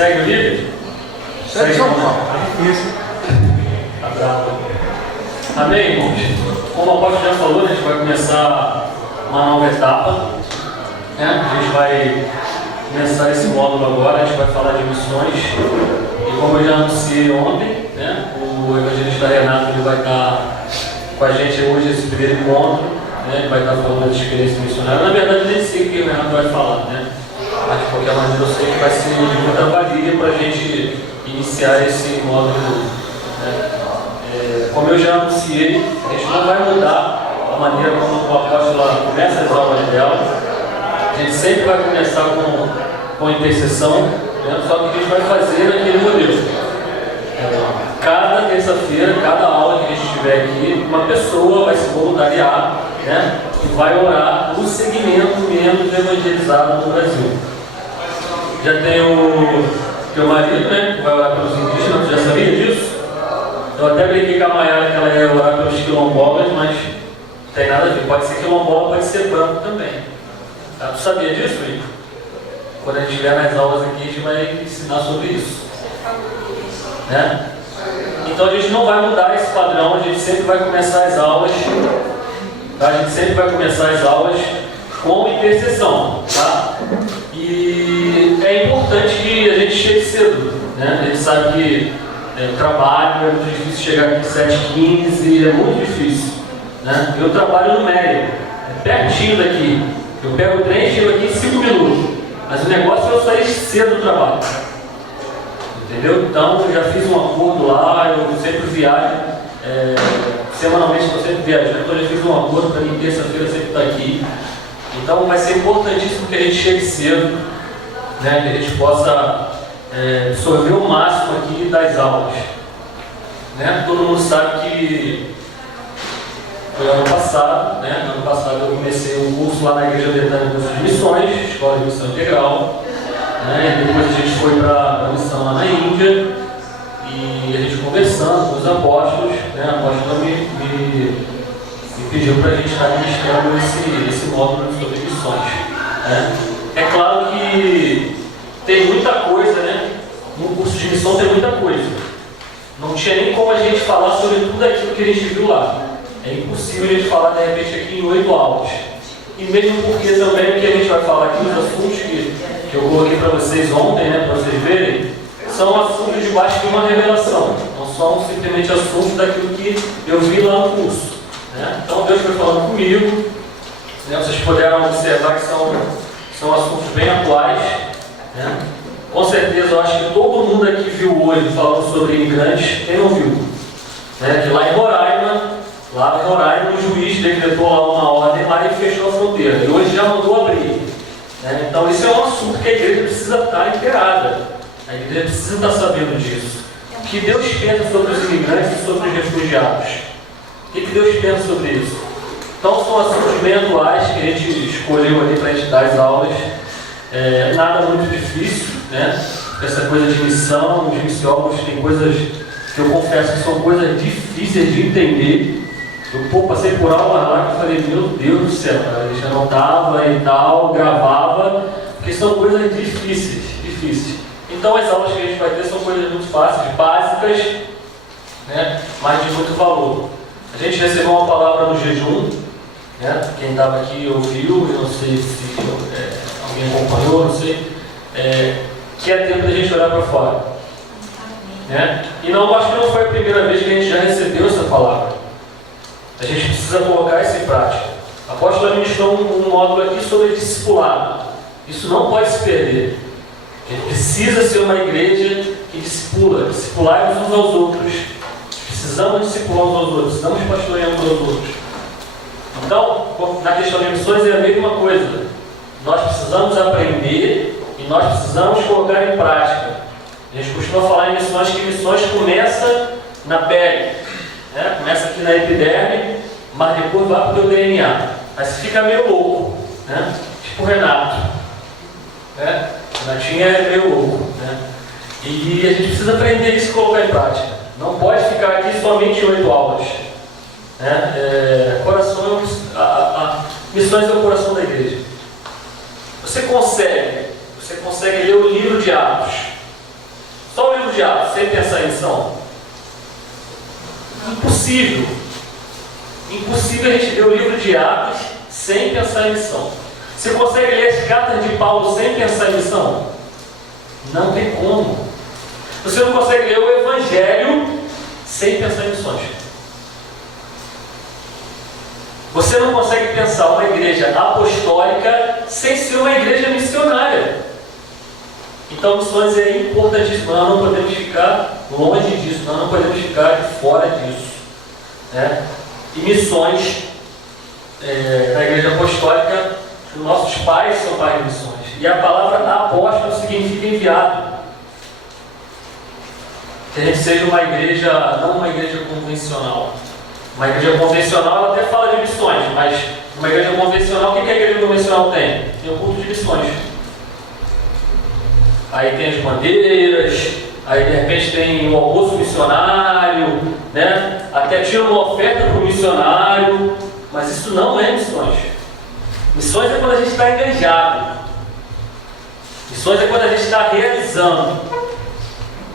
Segue o livro? Segue São Paulo. Isso. Tá bravo. Amém, irmãos? Como o apóstolo já falou, a gente vai começar uma nova etapa. Né? A gente vai começar esse módulo agora, a gente vai falar de missões. E como eu já anunciei ontem, né? O evangelista Renato ele vai estar com a gente hoje nesse primeiro encontro. Né? Ele vai estar falando da experiência missionária. Na verdade, eu nem sei o que o Renato vai falar, né? Mas de qualquer maneira eu sei que vai ser de muita valia para a gente iniciar esse módulo. Né? Como eu já anunciei, a gente não vai mudar a maneira como o apóstolo começa as aulas dela. A gente sempre vai começar com intercessão, né? Só que a gente vai fazer naquele modelo. Cada terça-feira, cada aula que a gente tiver aqui, uma pessoa vai se voluntariar, né? E vai orar no segmento menos evangelizado no Brasil. Já tem o teu marido, né? Que vai orar pelos indígenas, você já sabia disso? Eu até brinquei com a Maiara que ela ia orar pelos quilombolas, mas não tem nada a ver. Pode ser quilombola, pode ser branco também. Tá? Tu sabia disso, Rico? Quando a gente estiver nas aulas aqui, a gente vai ensinar sobre isso. Né? Então a gente não vai mudar esse padrão, a gente sempre vai começar as aulas, tá? A gente sempre vai começar as aulas com intercessão, tá? E é importante que a gente chegue cedo, né? A gente sabe que o trabalho é muito difícil chegar aqui às 7h15, é muito difícil, né? Eu trabalho no Médio, é pertinho daqui, eu pego o trem e chego aqui em 5 minutos, mas o negócio é eu sair cedo do trabalho. Entendeu? Então, eu já fiz um acordo lá, eu sempre viajo, semanalmente estou sempre viajando, então eu já fiz um acordo para mim, terça-feira sempre estar aqui. Então, vai ser importantíssimo que a gente chegue cedo, né? Que a gente possa absorver o máximo aqui das aulas. Né? Todo mundo sabe que foi ano passado, né? Ano passado eu comecei um curso lá na Igreja Betânia, curso de missões, Escola de Missão Integral. Né? Depois a gente foi para a missão lá na Índia e a gente conversando com os apóstolos, né? A apóstola me pediu para a gente estar ministrando esse módulo sobre missões. Né? É claro que tem muita coisa, né? No curso de missão tem muita coisa. Não tinha nem como a gente falar sobre tudo aquilo que a gente viu lá. É impossível a gente falar de repente aqui em 8 aulas. E mesmo porque também o que a gente vai falar aqui, os assuntos que eu coloquei para vocês ontem, né, para vocês verem, são assuntos debaixo de uma revelação. Não são simplesmente assuntos daquilo que eu vi lá no curso. Né? Então Deus foi falando comigo, né, vocês puderam observar que são assuntos bem atuais. Né? Com certeza eu acho que todo mundo aqui viu hoje falando sobre imigrantes, quem não viu? Né? Que lá em Roraima, o juiz decretou lá uma ordem lá e fechou a fronteira. E hoje já mandou abrir. Né? Então isso é um assunto que a igreja precisa estar inteirada. A igreja precisa estar sabendo disso. O que Deus pensa sobre os imigrantes e sobre os refugiados? O que Deus pensa sobre isso? Então são assuntos bem atuais que a gente escolheu ali para a gente dar as aulas. Nada muito difícil, né? Essa coisa de missão, os missiólogos tem coisas que eu confesso que são coisas difíceis de entender. Eu passei por aulas lá que eu falei, meu Deus do céu, cara, a gente anotava e tal, gravava, porque são coisas difíceis. Então as aulas que a gente vai ter são coisas muito fáceis, básicas, né? Mas de muito valor. A gente recebeu uma palavra no jejum, né? Quem estava aqui ouviu, eu não sei se alguém acompanhou, não sei, que é tempo da gente olhar para fora. Né? E não, acho que não foi a primeira vez que a gente já recebeu essa palavra. A gente precisa colocar isso em prática. A apóstola ministrou um módulo aqui sobre discipulado. Isso não pode se perder. A gente precisa ser uma igreja que discipular uns aos outros. Precisamos discipular uns aos outros, precisamos pastorear uns aos outros. Então, na questão de missões é a mesma coisa. Nós precisamos aprender e nós precisamos colocar em prática. A gente costuma falar em missões que missões começa na pele, né? Começa aqui na epiderme, mas depois vai para o teu DNA. Aí você fica meio louco, né? Tipo o Renato, né? O Renatinho é meio louco, né? E a gente precisa aprender isso e colocar em prática. Não pode ficar aqui somente 8 aulas. Né? Missões é o coração da igreja. Você consegue ler o livro de Atos impossível a gente ler o livro de Atos sem pensar em missão. Você consegue ler as cartas de Paulo sem pensar em missão? Não tem como. Você não consegue ler o Evangelho sem pensar em missões. Você não consegue pensar uma igreja apostólica sem ser uma igreja missionária. Então, missões é importantíssimo. Nós não podemos ficar longe disso, nós não podemos ficar de fora disso, né? E missões, na igreja apostólica, os nossos pais são pais de missões. E a palavra apóstolo significa enviado. Que a gente seja uma igreja, não uma igreja convencional. Uma igreja convencional, ela até fala de missões, mas uma igreja convencional, o que a igreja convencional tem? Tem um culto de missões. Aí tem as bandeiras, aí de repente tem o almoço missionário, né? Até tira uma oferta para o missionário, mas isso não é missões. Missões é quando a gente está engajado. Missões é quando a gente está realizando.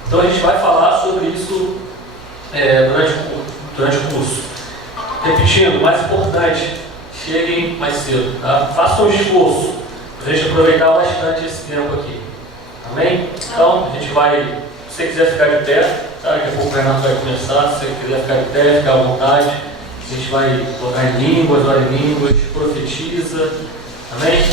Então a gente vai falar sobre isso durante o curso. Repetindo, o mais importante, cheguem mais cedo, tá? Façam um esforço para a gente aproveitar bastante esse tempo aqui. Amém? Então, a gente vai, se você quiser ficar de pé, tá? Daqui a pouco o Renato vai começar. Se você quiser ficar de pé, ficar à vontade. A gente vai orar em línguas, ora em línguas, profetiza. Amém?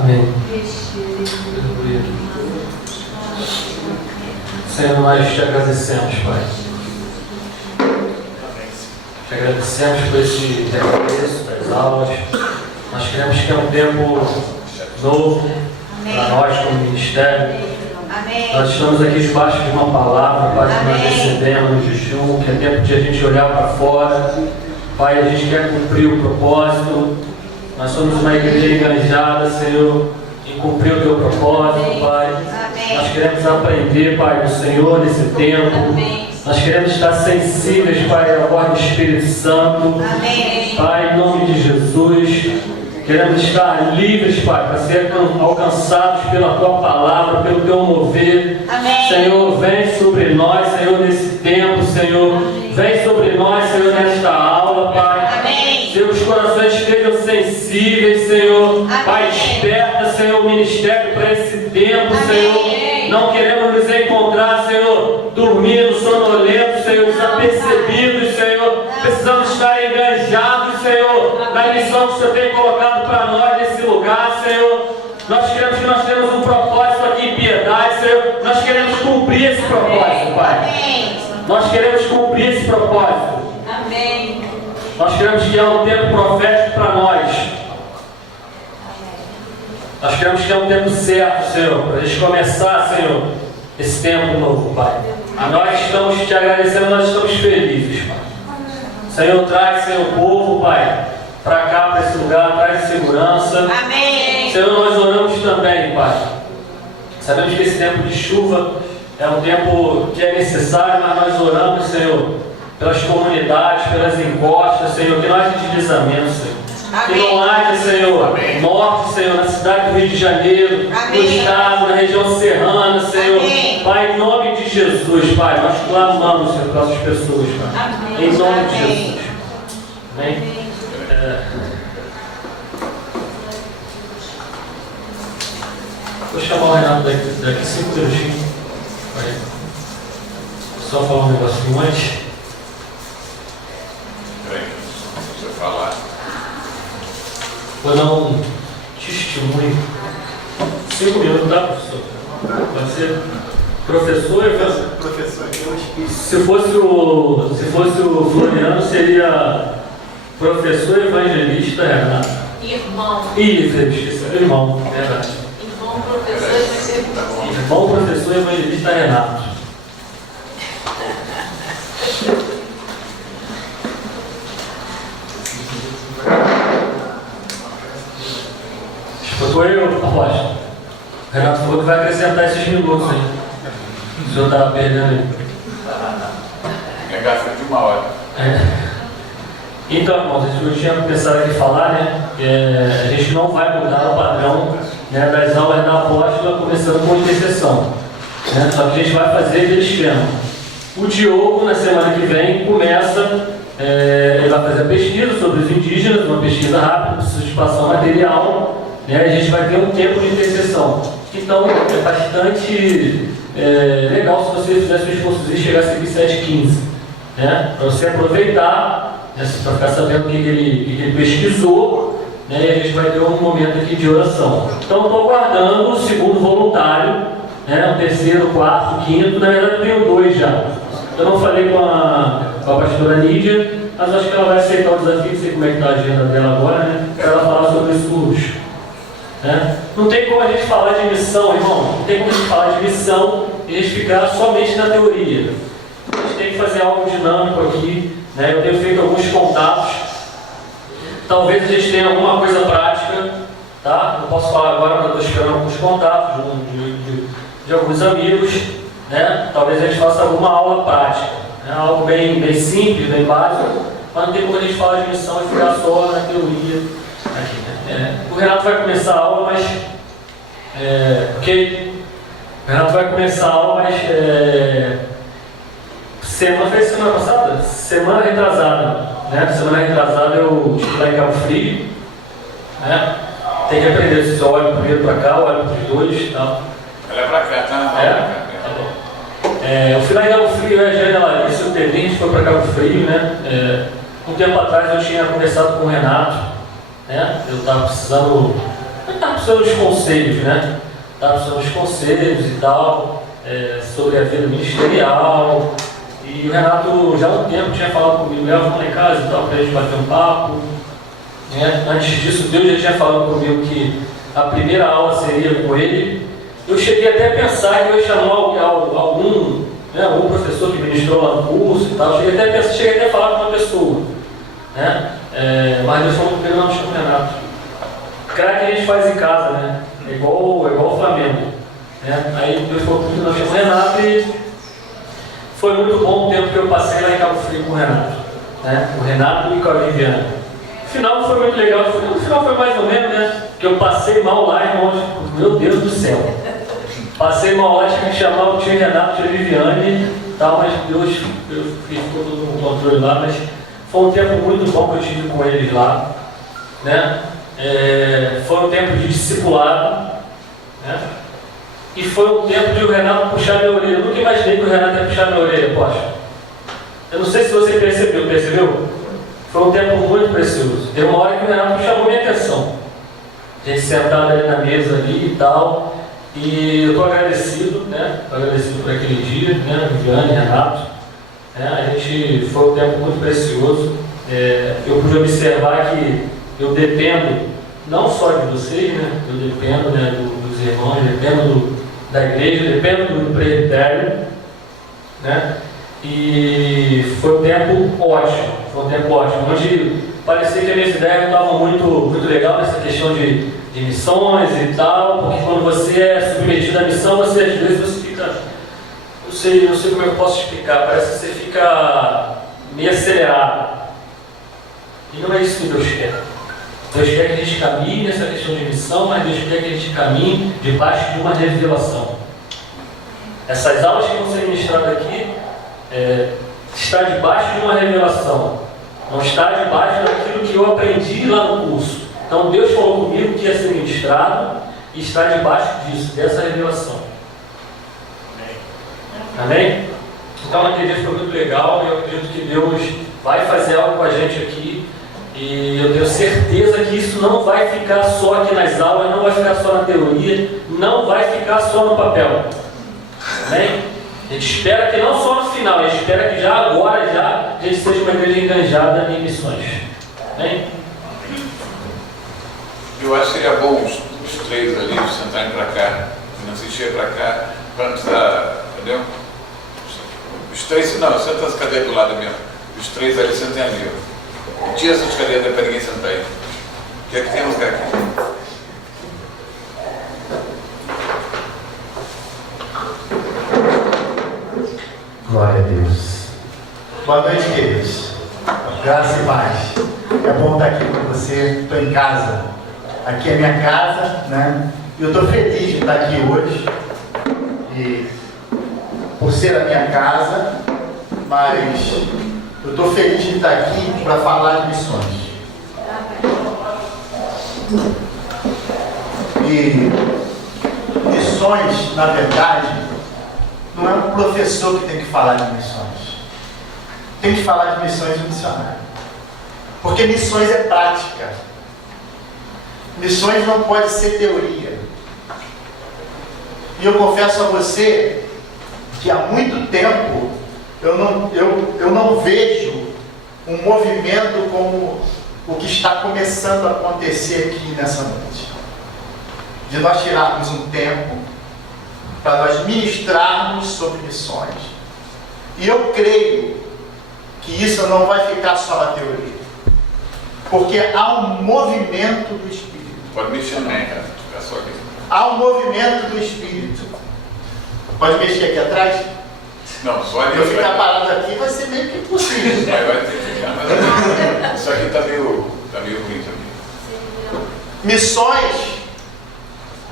Amém. Senhor, nós te agradecemos, Pai. Te agradecemos por esse recomeço das aulas. Nós queremos que é um tempo novo para nós como ministério. Nós estamos aqui debaixo de uma palavra, Pai, que nós recebemos no jejum, que é tempo de a gente olhar para fora. Pai, a gente quer cumprir o propósito. Nós somos uma igreja enganjada, Senhor, em cumprir o Teu propósito, Pai. Nós queremos aprender, Pai, do Senhor nesse tempo. Nós queremos estar sensíveis, Pai, à voz do Espírito Santo. Pai, em nome de Jesus. Queremos estar livres, Pai, para ser alcançados pela Tua palavra, pelo Teu mover. Senhor, vem sobre nós, Senhor, nesse tempo, Senhor. Vem sobre nós, Senhor, nesta aula, Pai. Seus corações estejam sensíveis, Senhor. Pai, desperta, Senhor, o ministério para esse tempo, Senhor. Não queremos nos encontrar, Senhor, dormindo, sonolentos, Senhor, desapercebidos, Senhor. Precisamos estar engajados, Senhor, na missão que o Senhor tem colocado para nós nesse lugar, Senhor. Nós queremos que nós temos um propósito aqui em Piedade, Senhor. Nós queremos cumprir esse propósito, Pai. Nós queremos cumprir esse propósito. Amém. Nós queremos que é um tempo profético para nós. Nós queremos que é um tempo certo, Senhor, para a gente começar, Senhor, esse tempo novo, Pai. Nós estamos te agradecendo, nós estamos felizes, Pai. Senhor, traz, Senhor, o povo, Pai, para cá, para esse lugar, traz segurança. Amém. Senhor, nós oramos também, Pai. Sabemos que esse tempo de chuva é um tempo que é necessário, mas nós oramos, Senhor, pelas comunidades, pelas encostas, Senhor, que não haja deslizamento, Senhor. Amém. Que não haja, Senhor, morte, Senhor, na cidade do Rio de Janeiro, Amém. no estado, na região serrana, Senhor. Amém. Pai, em nome de Jesus, Pai, nós clamamos, Senhor, pelas pessoas, Pai. Amém. Em nome de Amém. Jesus. Amém. Vou chamar o Renato daqui 5 minutinhos. Só falar um negocinho antes. Você falar. Vou dar um testemunho. 5 minutos, tá, professor? Pode ser? Professor, se fosse o Floriano, seria professor evangelista Renato. Irmão. Esqueci, irmão, verdade. Irmão, professor e servidor. Irmão, professor evangelista Renato. Escutou eu, aposto. O Renato falou que vai acrescentar esses minutos aí. O senhor estava perdendo aí. É gasto de 1 hora. Então, irmãos, eu tinha começado aqui a falar, né? A gente não vai mudar o padrão, né, das aulas da apóstola, começando com intercessão. Né? Só que a gente vai fazer aquele esquema. O Diogo, na semana que vem, começa, ele vai fazer a pesquisa sobre os indígenas, uma pesquisa rápida, precisa de passar o material, né? A gente vai ter um tempo de intercessão. Então, é bastante legal se você fizesse um esforço e chegasse aqui 7h15, né? Para você aproveitar, né, para ficar sabendo o que ele pesquisou, né, e a gente vai ter um momento aqui de oração. Então, estou aguardando o segundo voluntário, né, o terceiro, quarto, quinto. Na verdade, eu tenho 2 já. Eu não falei com a pastora Lídia, mas acho que ela vai aceitar o desafio, não sei como é que está a agenda dela agora, né, para ela falar sobre isso hoje. Né? Não tem como a gente falar de missão, irmão. Não tem como a gente falar de missão e a gente ficar somente na teoria. A gente tem que fazer algo dinâmico aqui, né? Eu tenho feito alguns contatos. Talvez a gente tenha alguma coisa prática, tá? Não posso falar agora, mas eu estou esperando alguns contatos de alguns amigos, né? Talvez a gente faça alguma aula prática, né? Algo bem simples, bem básico, mas não tem como a gente falar de missão e ficar só na teoria aqui, né? O Renato vai começar a aula, mas o Renato vai começar a aula, mas semana passada? Semana retrasada, né? Semana retrasada eu estive lá em Cabo Frio, né? Tem que aprender se eu olho primeiro para cá, olho para os dois e tal. Olha para cá, tá? Tá bom. Eu fui lá em Cabo Frio, a Jane, Larissa e o Tedinho, a gente foi para Cabo Frio, né? Um tempo atrás eu tinha conversado com o Renato, né? Eu estava precisando dos conselhos, né? Estava precisando dos conselhos e tal, sobre a vida ministerial. E o Renato já há um tempo tinha falado comigo, vamos lá em casa e tal, para a gente bater um papo. Né? Antes disso, Deus já tinha falado comigo que a primeira aula seria com ele. Eu cheguei até a pensar que eu ia chamar algum professor que ministrou lá no curso e tal. Cheguei até a falar com uma pessoa. Né? Mas Deus falou comigo, não, chama o Renato. Craque a gente faz em casa, né? É igual o Flamengo. Né? Aí Deus falou comigo, não, chama o Renato, e foi muito bom o tempo que eu passei lá em Cabo Frio com o Renato. Né? O Renato e com a Viviana. O final foi muito legal, o final foi mais ou menos, né? Porque eu passei mal lá, irmãos, meu Deus do céu. Passei mal lá, tinha que chamar o tio Renato, o tio Viviane e tal, mas Deus ficou todo no controle lá, mas foi um tempo muito bom que eu tive com eles lá. Né? Foi um tempo de discipulado, né? E foi um tempo de o Renato puxar minha orelha. Eu nunca imaginei que o Renato ia puxar minha orelha, poxa. Eu não sei se você percebeu? Foi um tempo muito precioso. Teve uma hora que o Renato chamou minha atenção. A gente sentado ali na mesa ali e tal. E eu estou agradecido, né? Agradecido por aquele dia, né? Viviane, Renato. Foi um tempo muito precioso. Eu pude observar que eu dependo não só de vocês, né? Eu dependo, né, dos irmãos, dependo da igreja, dependo do presbitério, né? E foi um tempo ótimo, onde parecia que as minhas ideias não estavam muito legal nessa questão de missões e tal, porque quando você é submetido à missão, você às vezes você fica, não sei como eu posso explicar, parece que você fica meio acelerado. E não é isso que Deus quer. Deus quer que a gente caminhe nessa questão de missão, mas Deus quer que a gente caminhe debaixo de uma revelação. Essas aulas que vão ser ministradas aqui está debaixo de uma revelação. Não está debaixo daquilo que eu aprendi lá no curso. Então Deus falou comigo que ia ser ministrado e está debaixo disso, dessa revelação. Amém? Então naquele dia foi muito legal e eu acredito que Deus vai fazer algo com a gente aqui. E eu tenho certeza que isso não vai ficar só aqui nas aulas, não vai ficar só na teoria, não vai ficar só no papel. Amém? A gente espera que não só no final, a gente espera que já agora a gente seja uma igreja enganjada em missões. Amém? Eu acho que seria bom os 3 ali sentarem para cá, não assistir para cá, para não precisar, entendeu? Os 3, não, senta as cadeiras do lado mesmo. Os 3 ali sentem ali, ó. Tira essas cadeiras para ninguém sentar aí. O que é que temos aqui? Glória a Deus. Boa noite, queridos. Graça e paz. É bom estar aqui com você. Estou em casa. Aqui é minha casa, né? E eu estou feliz de estar aqui hoje. E por ser a minha casa, mas eu estou feliz de estar aqui para falar de missões. E missões, na verdade, não é um professor que tem que falar de missões. Tem que falar de missões um missionário. Porque missões é prática. Missões não pode ser teoria. E eu confesso a você que há muito tempo eu não vejo um movimento como o que está começando a acontecer aqui nessa noite. De nós tirarmos um tempo para nós ministrarmos sobre missões. E eu creio que isso não vai ficar só na teoria. Porque há um movimento do Espírito. Pode mexer também, cara. Fica só aqui. Há um movimento do Espírito. Pode mexer aqui atrás? Não, só ali. Eu ficar parado aqui vai ser meio que impossível. Vai ter que ficar. Mas isso aqui está meio ruim também. Missões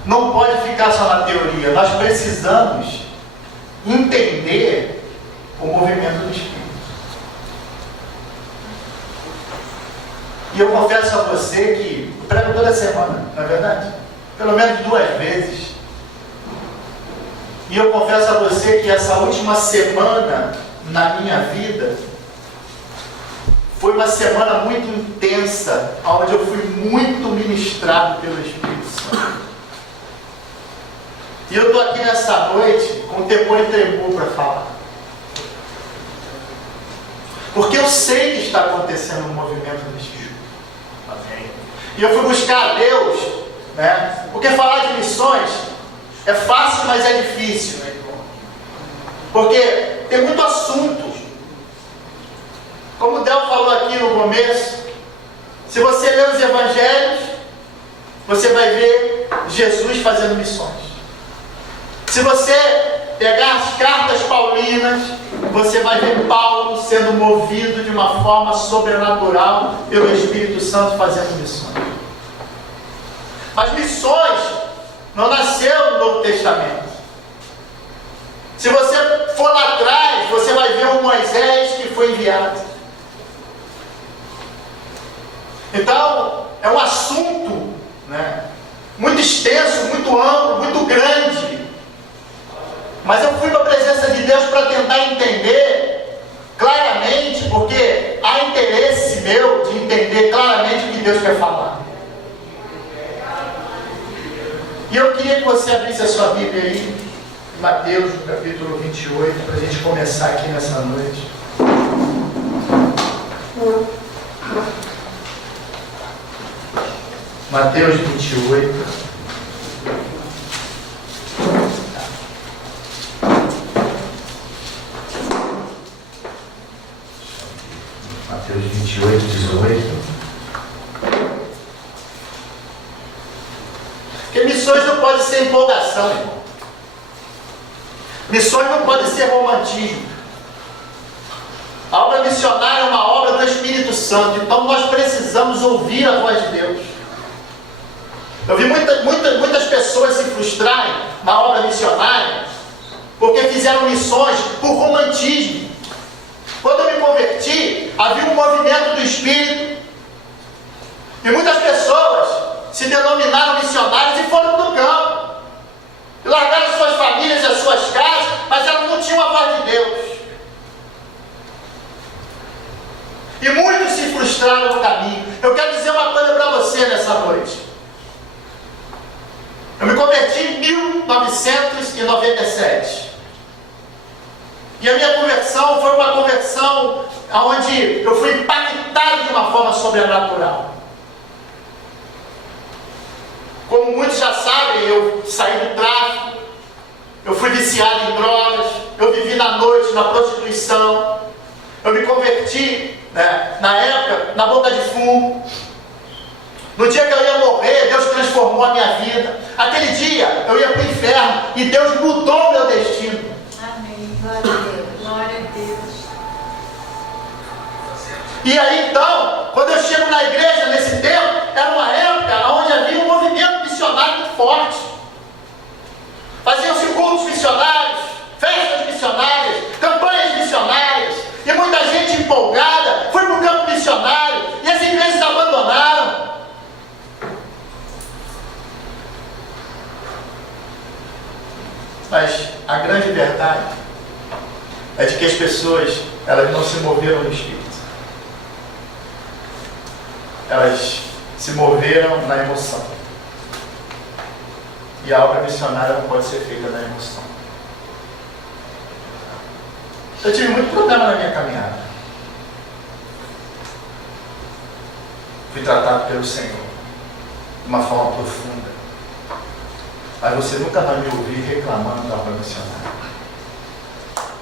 não pode ficar só na teoria. Nós precisamos entender o movimento do Espírito. E eu confesso a você que eu prego toda semana, não é verdade? Pelo menos 2 vezes. E eu confesso a você que essa última semana na minha vida foi uma semana muito intensa, onde eu fui muito ministrado pelo Espírito Santo. E eu estou aqui nessa noite com o temor e tremor para falar. Porque eu sei que está acontecendo um movimento do Espírito. E eu fui buscar a Deus, né? Porque falar de missões é fácil, mas é difícil. Porque tem muito assunto. Como o Del falou aqui no começo, se você ler os evangelhos, você vai ver Jesus fazendo missões. Se você pegar as cartas paulinas, você vai ver Paulo sendo movido de uma forma sobrenatural pelo Espírito Santo fazendo missões. Mas missões não nasceu no Novo Testamento. Se você for lá atrás, você vai ver o Moisés que foi enviado. Então, é um assunto, né, muito extenso, muito amplo, muito grande. Mas eu fui para a presença de Deus para tentar entender claramente, porque há interesse meu de entender claramente o que Deus quer falar. E eu queria que você abrisse a sua Bíblia aí, em Mateus, no capítulo 28, para a gente começar aqui nessa noite. Mateus 28. Mateus 28, 18. Porque missões não pode ser empolgação, irmão. Missões não pode ser romantismo. A obra missionária é uma obra do Espírito Santo. Então nós precisamos ouvir a voz de Deus. Eu vi muitas pessoas se frustrarem na obra missionária porque fizeram missões por romantismo. Quando eu me converti, havia um movimento do Espírito. E muitas pessoas se denominaram missionários e foram para o campo. E largaram suas famílias e as suas casas, mas elas não tinham a voz de Deus. E muitos se frustraram no caminho. Eu quero dizer uma coisa para você nessa noite. Eu me converti em 1997. E a minha conversão foi uma conversão onde eu fui impactado de uma forma sobrenatural. Como muitos já sabem, eu saí do tráfico, eu fui viciado em drogas, eu vivi na noite, na prostituição, eu me converti, né, na época, na boca de fumo. No dia que eu ia morrer, Deus transformou a minha vida. Aquele dia eu ia para o inferno e Deus mudou o meu destino. Amém. Glória a Deus. Glória a Deus. E aí então, quando eu chego na igreja nesse tempo, era uma época onde havia um movimento missionário muito forte. Faziam-se cultos missionários, festas missionárias, campanhas missionárias, e muita gente empolgada foi para o campo missionário, e as igrejas abandonaram. Mas a grande verdade é de que as pessoas, elas não se moveram no Espírito. Elas se moveram na emoção. E a obra missionária não pode ser feita na emoção. Eu tive muito problema na minha caminhada. Fui tratado pelo Senhor de uma forma profunda. Mas você nunca vai me ouvir reclamando da obra missionária.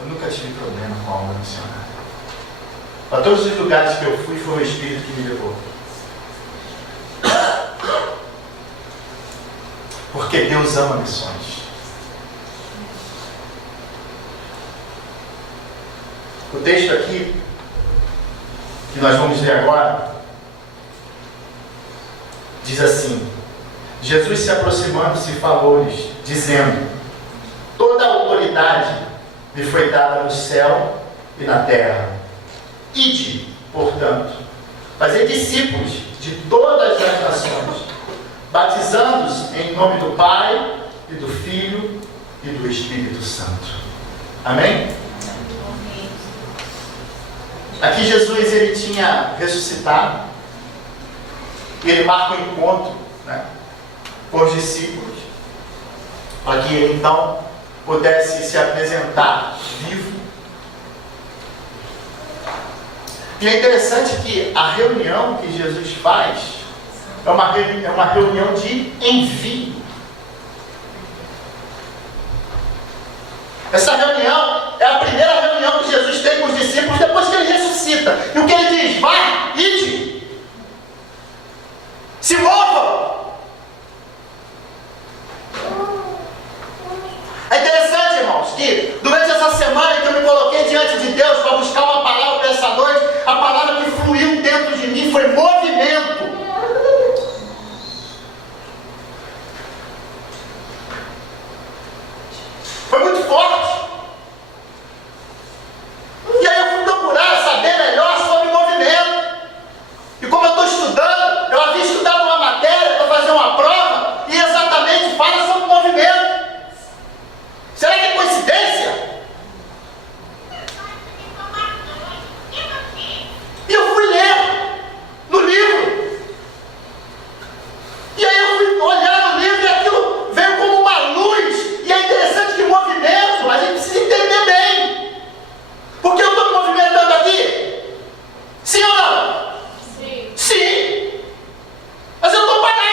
Eu nunca tive problema com a obra missionária. Para todos os lugares que eu fui, foi o Espírito que me levou. Porque Deus ama missões. O texto aqui, que nós vamos ler agora, diz assim: Jesus se aproximando-se falou-lhes, dizendo: toda a autoridade me foi dada no céu e na terra. Ide, portanto, fazei discípulos de todas as nações, batizando-os em nome do Pai, e do Filho, e do Espírito Santo. Amém? Aqui Jesus, ele tinha ressuscitado, e ele marca um encontro, né, com os discípulos, para que ele então pudesse se apresentar vivo. E é interessante que a reunião que Jesus faz é uma reunião de envio. Essa reunião é a primeira reunião que Jesus tem com os discípulos depois que ele ressuscita. E o que ele diz? Vai, ide, se mova. É interessante, irmãos, que durante essa semana que eu me coloquei diante de Deus para buscar uma palavra para essa noite, a palavra que fluiu dentro de mim foi movimento. Foi muito forte. E aí eu fui procurar saber melhor sobre movimento. E como eu estou estudando, eu havia estudado uma matéria para fazer uma prova e exatamente fala sobre movimento. Será que é coincidência? E eu fui ler no livro. E aí eu fui olhar no livro e aquilo veio como uma luz. E é interessante que movimento a gente precisa entender bem. Porque eu estou me movimentando aqui? Sim ou não? Sim. Sim. Mas eu estou parado.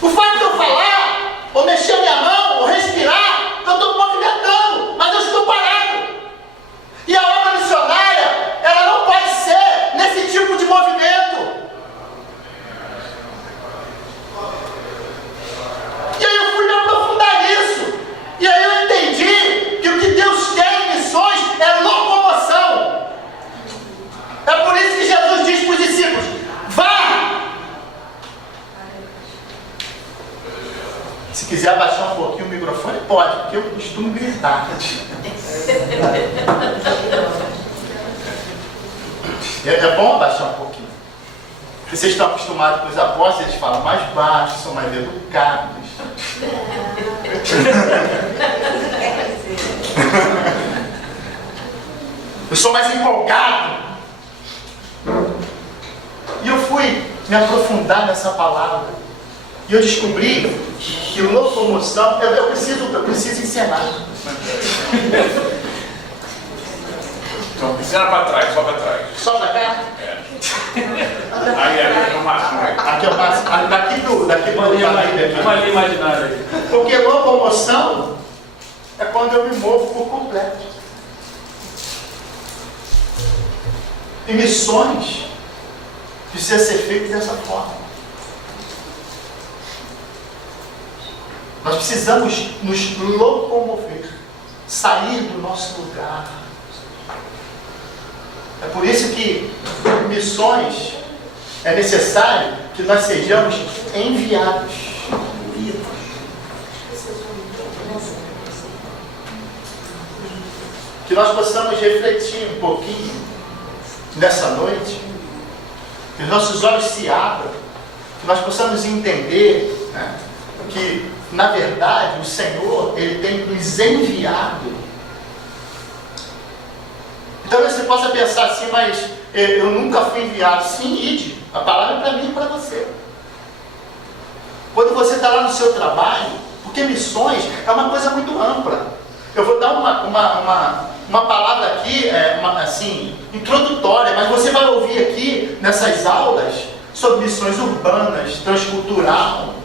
O fato de eu falar, ou mexer a minha mão, ou respirar, eu estou me movimentando, mas eu estou parado. E a obra missionária, ela não pode ser nesse tipo de movimento. E aí eu fui me aprofundar nisso. E aí eu entendi que o que Deus quer em missões é locomoção. É por isso que Jesus diz para os discípulos: vá! Se quiser abaixar um pouquinho o microfone, pode, porque eu costumo gritar. É bom abaixar um pouquinho. Porque vocês estão acostumados com os apóstolos, eles falam mais baixo, são mais educados. Eu sou mais empolgado. E eu fui me aprofundar nessa palavra. E eu descobri que locomoção, eu preciso ensinar. Então, ensina para trás, só para trás. Só pra cá? É. Aí é no máximo. Aqui eu passo. Daqui pro Uma linha imaginária aí. Porque locomoção é quando eu me movo por completo. E missões precisam ser feitas dessa forma. Nós precisamos nos locomover, sair do nosso lugar. É por isso que missões é necessário que nós sejamos enviados. Que nós possamos refletir um pouquinho nessa noite, que os nossos olhos se abram, que nós possamos entender, né, que na verdade o Senhor, Ele tem nos enviado. Então você possa pensar assim: mas eu nunca fui enviado. Sim, ide. A palavra é para mim e para você. Quando você está lá no seu trabalho, porque missões é uma coisa muito ampla. Eu vou dar uma palavra aqui, assim, introdutória, mas você vai ouvir aqui nessas aulas sobre missões urbanas, transcultural.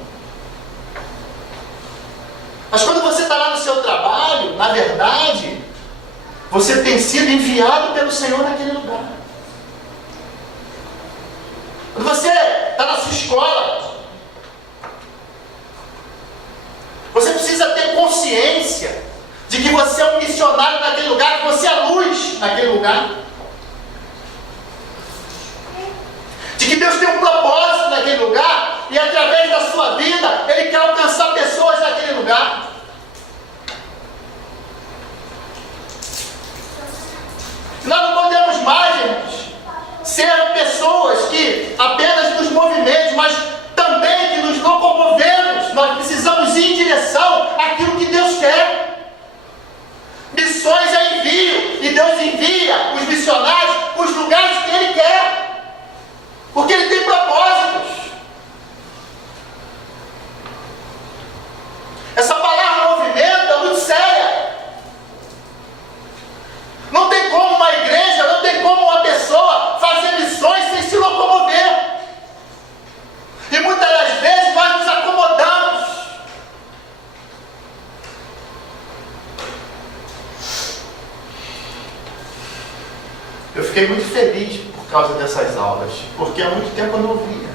Mas quando você está lá no seu trabalho, na verdade, você tem sido enviado pelo Senhor naquele lugar. Quando você está na sua escola, você precisa ter consciência de que você é um missionário naquele lugar, que você é luz naquele lugar. De que Deus tem um propósito naquele lugar e através da sua vida Ele quer alcançar pessoas naquele lugar. Nós não podemos mais, irmãos, ser pessoas que apenas nos movimentos, mas também que nos locomovemos. Nós precisamos ir em direção àquilo que Deus quer. Missões é envio, e Deus envia os missionários para os lugares que Ele quer, porque Ele tem propósitos. Essa palavra movimento é muito séria. Não tem como uma igreja, não tem como uma pessoa fazer missões sem se locomover. E muitas das vezes nós nos acomodamos. Eu fiquei muito feliz por causa dessas aulas, porque há muito tempo eu não ouvia.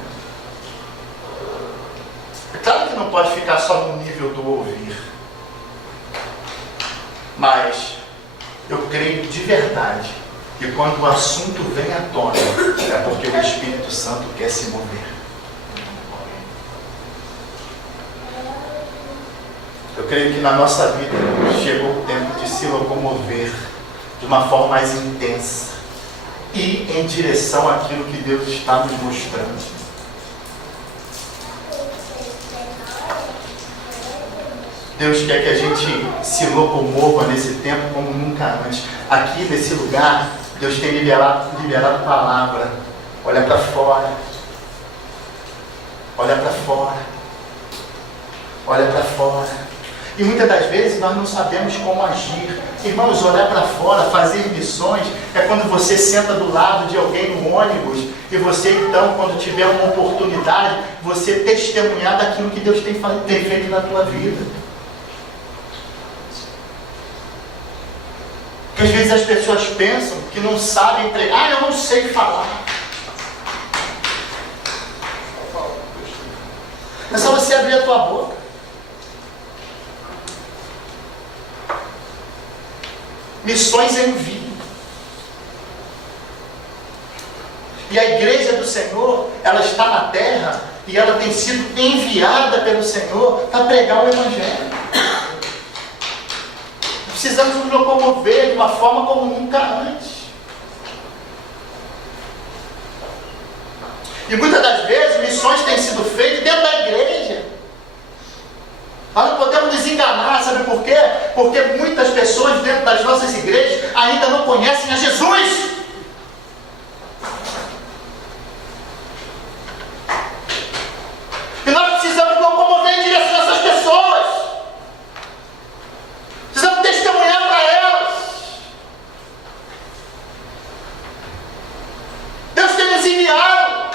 É claro que não pode ficar só no nível do ouvir, mas eu creio de verdade que quando o assunto vem à tona, é porque o Espírito Santo quer se mover. Eu creio que na nossa vida chegou o tempo de se locomover de uma forma mais intensa e em direção àquilo que Deus está nos mostrando. Deus quer que a gente se locomova nesse tempo como nunca antes. Aqui nesse lugar, Deus tem liberado palavra. Olha para fora. Olha para fora. Olha para fora. E muitas das vezes nós não sabemos como agir. Irmãos, olhar para fora, fazer missões, é quando você senta do lado de alguém no ônibus e você então, quando tiver uma oportunidade, você testemunhar daquilo que Deus tem feito na tua vida. Porque às vezes as pessoas pensam que não sabem pregar. Eu não sei falar. É só você abrir a tua boca. Missões é envio. E a igreja do Senhor, ela está na terra e ela tem sido enviada pelo Senhor para pregar o Evangelho. Precisamos nos locomover de uma forma como nunca antes. E muitas das vezes missões têm sido feitas dentro da igreja. Nós não podemos nos enganar, sabe por quê? Porque muitas pessoas dentro das nossas igrejas ainda não conhecem a Jesus. E nós precisamos locomover em direção a essas pessoas. Precisamos testemunhar para elas. Deus tem nos enviado.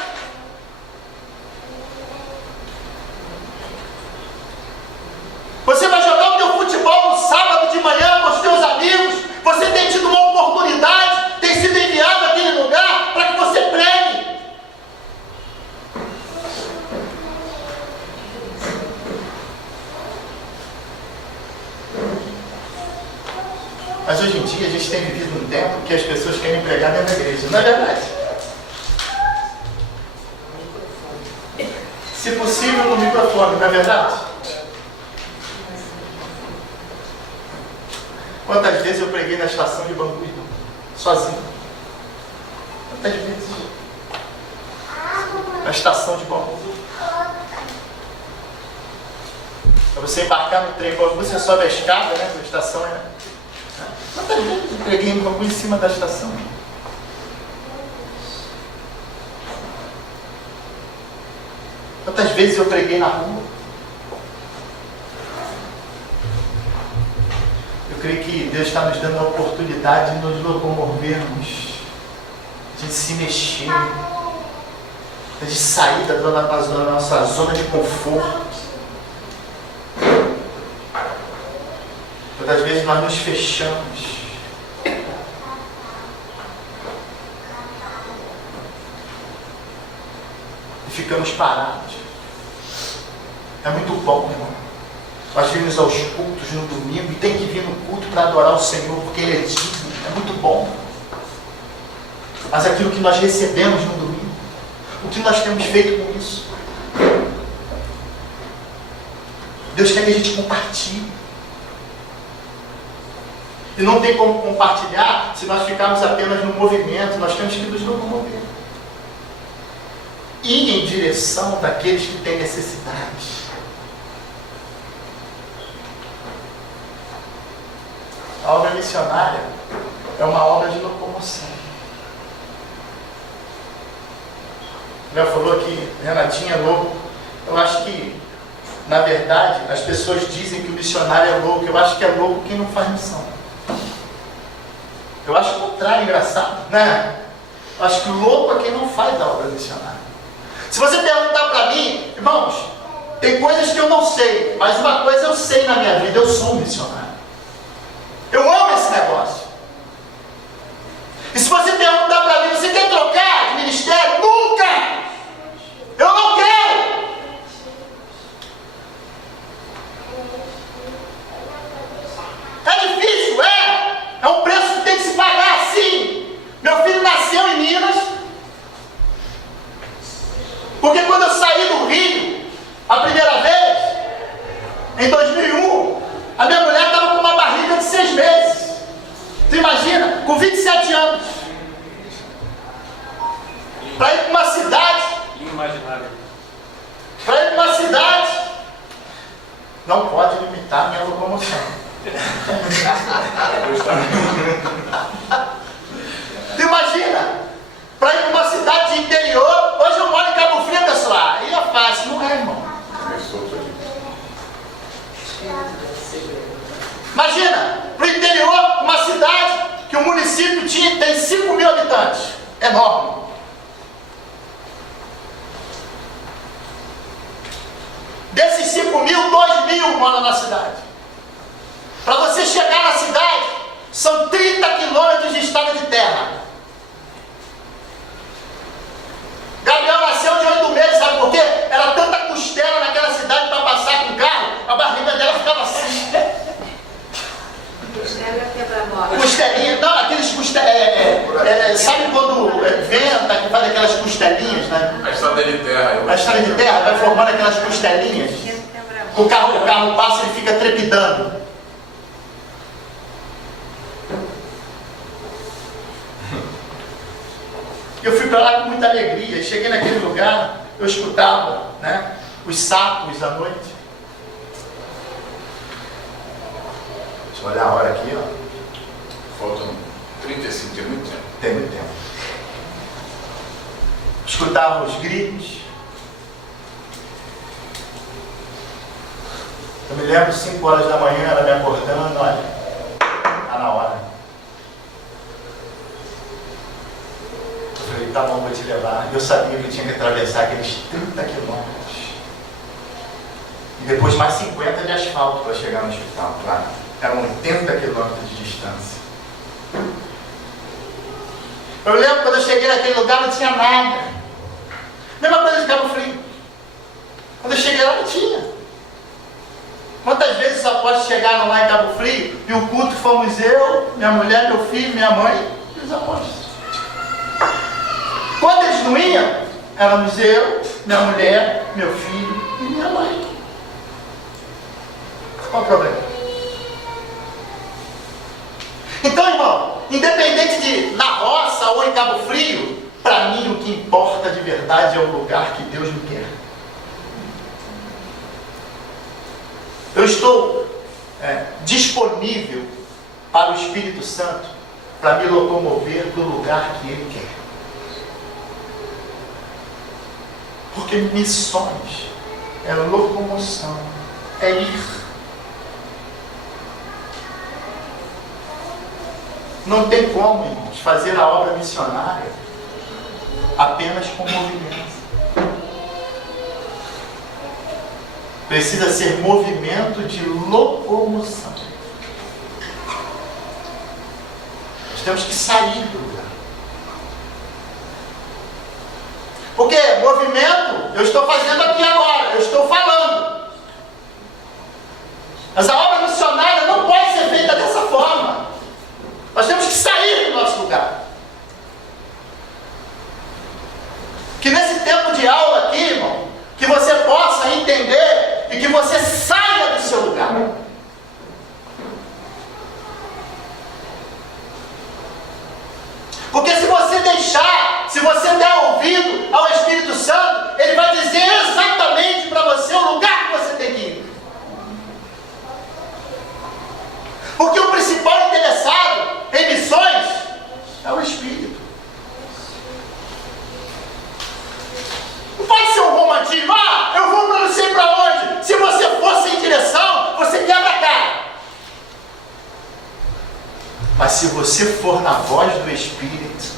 Você vai jogar o teu futebol no sábado de manhã com os teus amigos. Você tem tido uma oportunidade, tem sido enviado àquele lugar para que você pregue. Mas hoje em dia a gente tem vivido um tempo que as pessoas querem pregar dentro da igreja, não é verdade? Se possível no microfone, não é verdade? Quantas vezes eu preguei na estação de Bangu, sozinho? Quantas vezes? Na estação de Bangu. Para você embarcar no trem Bangu, você sobe a escada, né? A estação é... Quantas vezes eu preguei em Bangu em cima da estação? Quantas vezes eu preguei na rua? creio que Deus está nos dando a oportunidade de nos locomovermos, de se mexer, de sair da nossa zona de conforto. Muitas vezes nós nos fechamos. E ficamos parados. É muito bom, irmão. Nós vimos aos cultos no domingo e tem que vir no culto para adorar o Senhor, porque Ele é digno. É muito bom. Mas aquilo que nós recebemos no domingo, o que nós temos feito com isso? Deus quer que a gente compartilhe. E não tem como compartilhar se nós ficarmos apenas no movimento. Nós temos que nos locomover. Ir em direção daqueles que têm necessidade. A obra missionária é uma obra de locomoção. Já falou que Renatinha é louco. Eu acho que, na verdade, as pessoas dizem que o missionário é louco. Eu acho que é louco quem não faz missão. Eu acho o contrário, engraçado, né? Eu acho que louco é quem não faz a obra missionária. Se você perguntar para mim, irmãos, tem coisas que eu não sei, mas uma coisa eu sei na minha vida, eu sou um missionário. Eu amo esse negócio. E se você perguntar para mim, você quer trocar de ministério? Nunca! Eu não quero! É difícil, é? É um preço que tem que se pagar, sim. Meu filho nasceu em Minas. Porque quando eu saí do Rio, a primeira vez, em 2001, a minha mulher estava com uma barriga de 6 meses. Você imagina? Com 27 anos. Para ir para uma cidade. Imaginário. Para ir para uma cidade. Não pode limitar a minha locomoção. Tu imagina? Para ir para uma cidade de interior. Hoje eu moro em Cabo Frio, pessoal. Aí é fácil, não é, irmão? Imagina, para o interior, uma cidade que o município tem 5 mil habitantes. Enorme. Desses 5 mil, 2 mil moram na cidade. Para você chegar na cidade, são 30 quilômetros de estrada de terra. Gabriel nasceu de 8 meses, sabe por quê? Era tanta costela naquela cidade para passar com o carro, a barriga dela ficava assim. Costela quebra-mola. Costelinha, não, aqueles costelinhas. Sabe quando venta, que faz aquelas costelinhas, né? A estrada de terra. A estrada de terra vai formando aquelas costelinhas. O carro passa e ele fica trepidando. Eu fui para lá com muita alegria. Cheguei naquele lugar, eu escutava, né, os sapos à noite. Deixa eu olhar a hora aqui, ó. Faltam 35, tem muito tempo. Tem muito tempo. Escutava os gritos. Eu me lembro, 5 horas da manhã, ela me acordando, olha, está na hora. Eu falei, tá bom, vou te levar. Eu sabia que eu tinha que atravessar aqueles 30 quilômetros. E depois mais 50 de asfalto para chegar no hospital, claro. Eram 80 quilômetros de distância. Eu lembro quando eu cheguei naquele lugar não tinha nada. Mesma coisa de Cabo Frio. Quando eu cheguei lá não tinha. Quantas vezes os apóstolos chegaram lá em Cabo Frio e o culto fomos eu, minha mulher, meu filho, minha mãe e os apóstolos. Quando eles não iam, éramos eu, minha mulher, meu filho e minha mãe. Qual o problema? Então, irmão, independente de na roça ou em Cabo Frio, para mim o que importa de verdade é o lugar que Deus me quer. Eu estou disponível para o Espírito Santo para me locomover do lugar que Ele quer. Porque missões é locomoção, é ir. Não tem como, irmãos, fazer a obra missionária apenas com movimento. Precisa ser movimento de locomoção. Nós temos que sair do lugar. Porque movimento, eu estou fazendo aqui agora, eu estou falando. Mas a obra missionária não pode ser feita dessa forma. Nós temos que sair do nosso lugar. Que nesse tempo de aula aqui, irmão, que você possa entender e que você saia do seu lugar. Porque se você deixar, se você der ouvido ao Espírito Santo, ele vai dizer exatamente para você o lugar que você tem que ir. Porque o principal interessado em missões é o Espírito. Não pode ser um romantismo. Ah, eu vou para não sei para onde. Se você for sem direção, você quebra a cara. Mas se você for na voz do Espírito,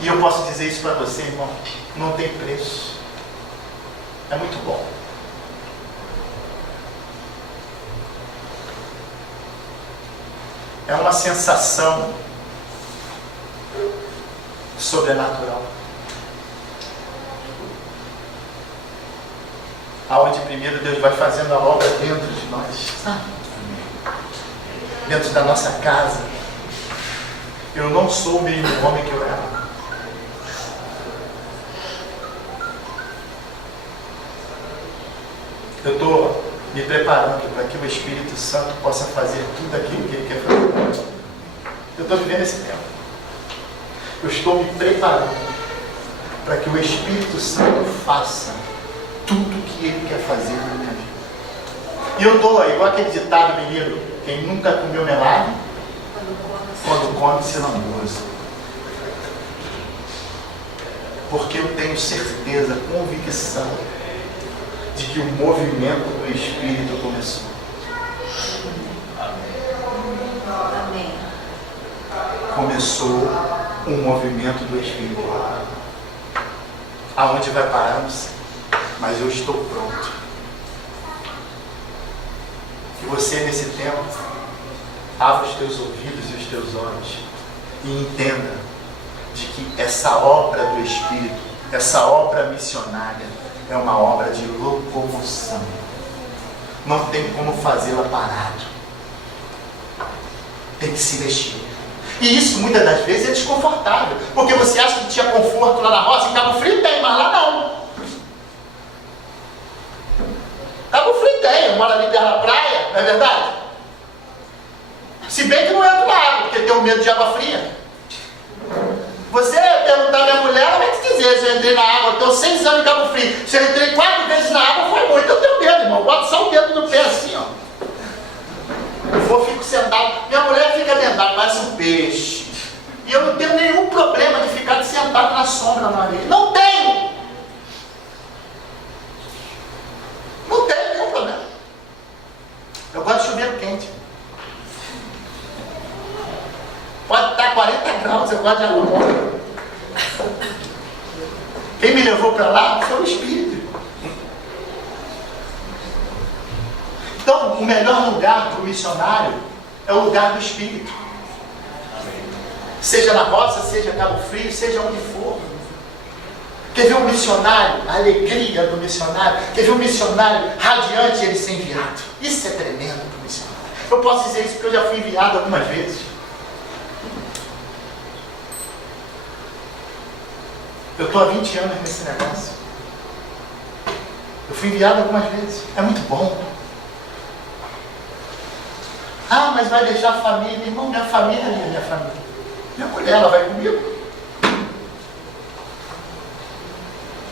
e eu posso dizer isso para você, irmão, não tem preço. É muito bom. É uma sensação sobrenatural. Aonde primeiro Deus vai fazendo a obra dentro de nós. Dentro da nossa casa. Eu não sou o mesmo homem que eu era. Eu estou me preparando para que o Espírito Santo possa fazer tudo aquilo que Ele quer fazer. Eu estou vivendo esse tempo. Eu estou me preparando para que o Espírito Santo faça tudo que Ele quer fazer na minha vida. E eu estou igual aquele ditado mineiro: quem nunca comeu melado, quando come se lambuza. Porque eu tenho certeza, convicção, de que o movimento do Espírito começou. Amém. Começou um movimento do Espírito. Aonde vai parar, não sei. Mas eu estou pronto. Que você nesse tempo abra os teus ouvidos e os teus olhos e entenda de que essa obra do Espírito, essa obra missionária, é uma obra de locomoção. Não tem como fazê-la parado. Tem que se mexer. E isso muitas das vezes é desconfortável. Porque você acha que tinha conforto lá na roça, em Cabo Frio tem, mas lá não. Cabo Frio tem, eu moro ali perto da praia, não é verdade? Se bem que não entro na água, porque tenho medo de água fria. Você perguntar à minha mulher, ela vai te dizer se eu entrei na água. Eu tenho 6 anos em Cabo Frio. Se eu entrei 4 vezes na água, foi muito. Eu tenho medo, irmão. Boto só o dedo no pé assim, ó. Eu fico sentado. Minha mulher fica deitada, parece um peixe. E eu não tenho nenhum problema de ficar sentado na sombra na areia. Não tenho! Não tenho nenhum problema. Eu gosto de chuveiro quente. Pode estar 40 graus, eu gosto de água morna. Quem me levou para lá foi o Espírito. Então, o melhor lugar para o missionário é o lugar do Espírito. Seja na roça, seja em Cabo Frio, seja onde for. Quer ver um missionário, a alegria do missionário? Quer ver um missionário radiante ele ser enviado? Isso é tremendo para o missionário. Eu posso dizer isso porque eu já fui enviado algumas vezes. Eu estou há 20 anos nesse negócio. Eu fui enviado algumas vezes. É muito bom. Ah, mas vai deixar a família. Irmão, minha família é minha família. Minha mulher, ela vai comigo.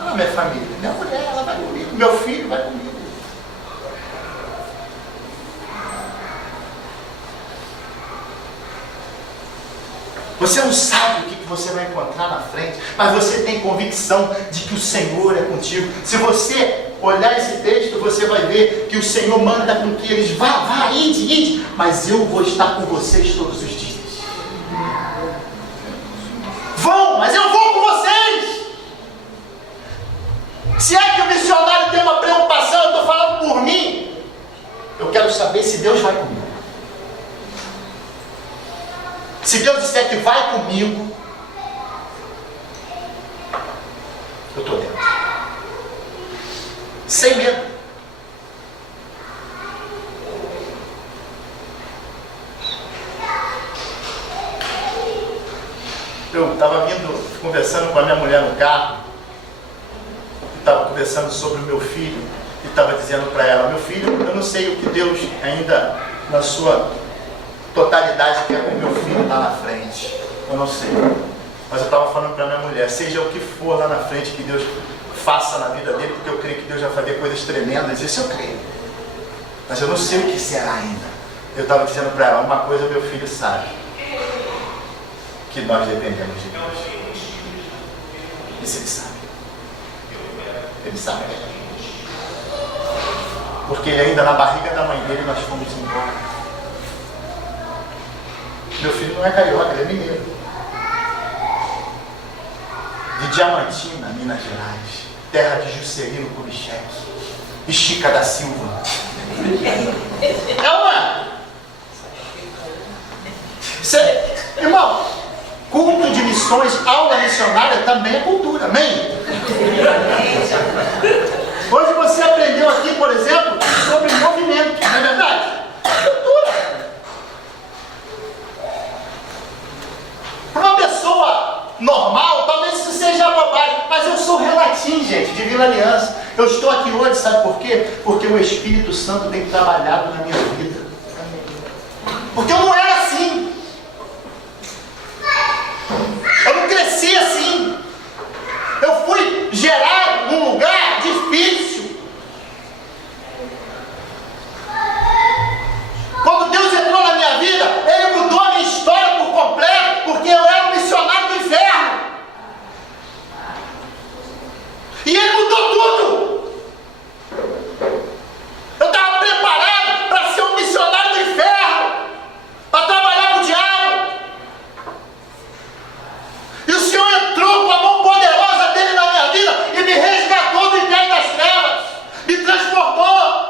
Ela é minha família. Minha mulher, ela vai comigo. Meu filho vai comigo. Você não sabe o que você vai encontrar na frente, mas você tem convicção de que o Senhor é contigo. Se você olhar esse texto, você vai ver que o Senhor manda com que eles vá, ide, mas eu vou estar com vocês todos os dias. Vão, mas eu vou com vocês. Se é que o missionário tem uma preocupação, eu estou falando por mim, eu quero saber se Deus vai comigo. Se Deus disser que vai comigo, eu estou dentro. Sem medo. Eu estava conversando com a minha mulher no carro, estava conversando sobre o meu filho, e estava dizendo para ela: meu filho, eu não sei o que Deus ainda, na sua totalidade, quer com o meu filho lá na frente. Eu não sei. Mas eu estava falando para a minha mulher: seja o que for lá na frente que Deus faça na vida dele, porque eu creio que Deus vai fazer coisas tremendas, isso eu creio. Mas eu não sei o que será ainda. Eu estava dizendo para ela: uma coisa meu filho sabe, que nós dependemos de Deus. Isso ele sabe. Ele sabe. Porque ele ainda na barriga da mãe dele nós fomos embora. Meu filho não é carioca, ele é mineiro. De Diamantina, Minas Gerais. Terra de Juscelino Kubitschek. E Chica da Silva. É uma... Irmão, culto de missões, aula missionária também é cultura, amém? Hoje você aprendeu aqui, por exemplo, sobre movimento, não é verdade? Cultura. Para uma pessoa normal, talvez isso seja bobagem, mas eu sou relatinho, gente, de Vila Aliança. Eu estou aqui hoje, sabe por quê? Porque o Espírito Santo tem trabalhado na minha vida. Porque eu não era assim. Eu não cresci assim. Eu fui gerado num lugar difícil. Quando Deus entrou na minha vida, Ele mudou a minha história por completo, porque eu era um missionário do inferno. E Ele mudou tudo. Eu estava preparado para ser um missionário do inferno, para trabalhar com o diabo. E o Senhor entrou com a mão poderosa dele na minha vida e me resgatou do império das trevas, me transportou.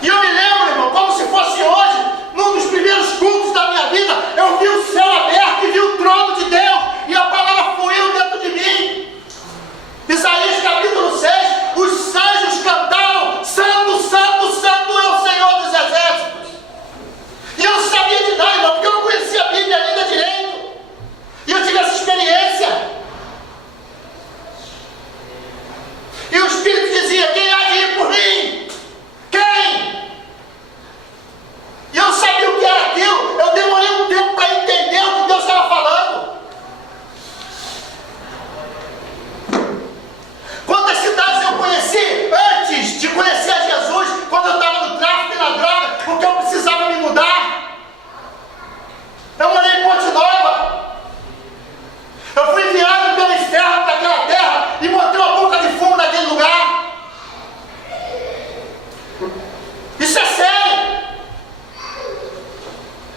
E eu me lembro, irmão, como se fosse hoje, num dos primeiros cultos da minha vida, eu vi o céu aberto e vi o trono de Deus, e a palavra fluiu dentro de mim. Isaías capítulo 6, os anjos cantaram: Santo, Santo, Santo é o Senhor dos Exércitos. E eu não sabia de nada, irmão, porque eu não conhecia a Bíblia ainda direito. E eu tive essa experiência. E o Espírito dizia: quem há de ir por mim? Quem? E eu sabia o que era aquilo. Eu demorei um tempo para entender o que Deus estava falando. Quantas cidades eu conheci antes de conhecer a Jesus, quando eu estava no tráfico e na droga, porque eu precisava me mudar. Eu morei em Ponte Nova. Eu fui enviado pelo inferno para aquela terra e botei uma boca de fumo naquele lugar. Isso é sério.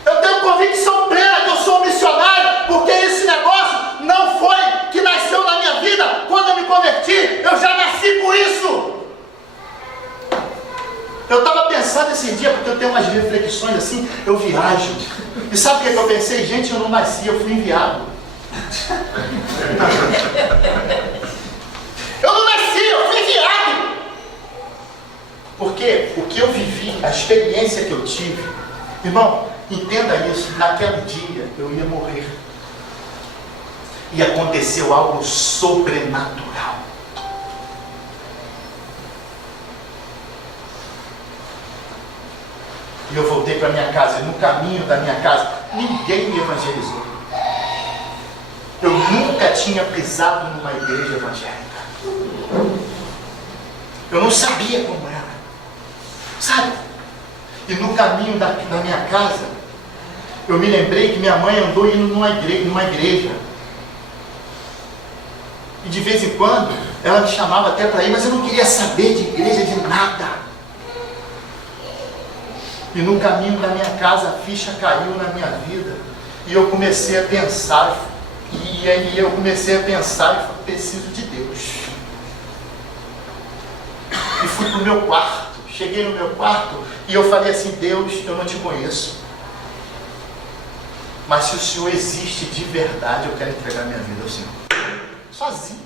Eu tenho convicção plena que eu sou um missionário, porque esse negócio não foi que nasceu na minha vida quando eu me converti. Eu já nasci com isso. Eu estava pensando esse dia, porque eu tenho umas reflexões assim, eu viajo. E sabe o que eu pensei? Gente, eu não nasci, eu fui enviado. Eu não nasci, eu fui enviado. Porque o que eu vivi, a experiência que eu tive, irmão, entenda isso, naquele dia eu ia morrer. E aconteceu algo sobrenatural. E eu voltei para minha casa, e no caminho da minha casa, ninguém me evangelizou. Eu nunca tinha pisado numa igreja evangélica. Eu não sabia como era. Sabe? E no caminho da minha casa, eu me lembrei que minha mãe andou indo numa igreja. E de vez em quando, ela me chamava até para ir, mas eu não queria saber de igreja, de nada. E no caminho da minha casa, a ficha caiu na minha vida. E eu comecei a pensar, eu preciso de Deus. E fui para o meu quarto. Cheguei no meu quarto e eu falei assim: Deus, eu não te conheço. Mas se o Senhor existe de verdade, eu quero entregar minha vida ao Senhor. Sozinho.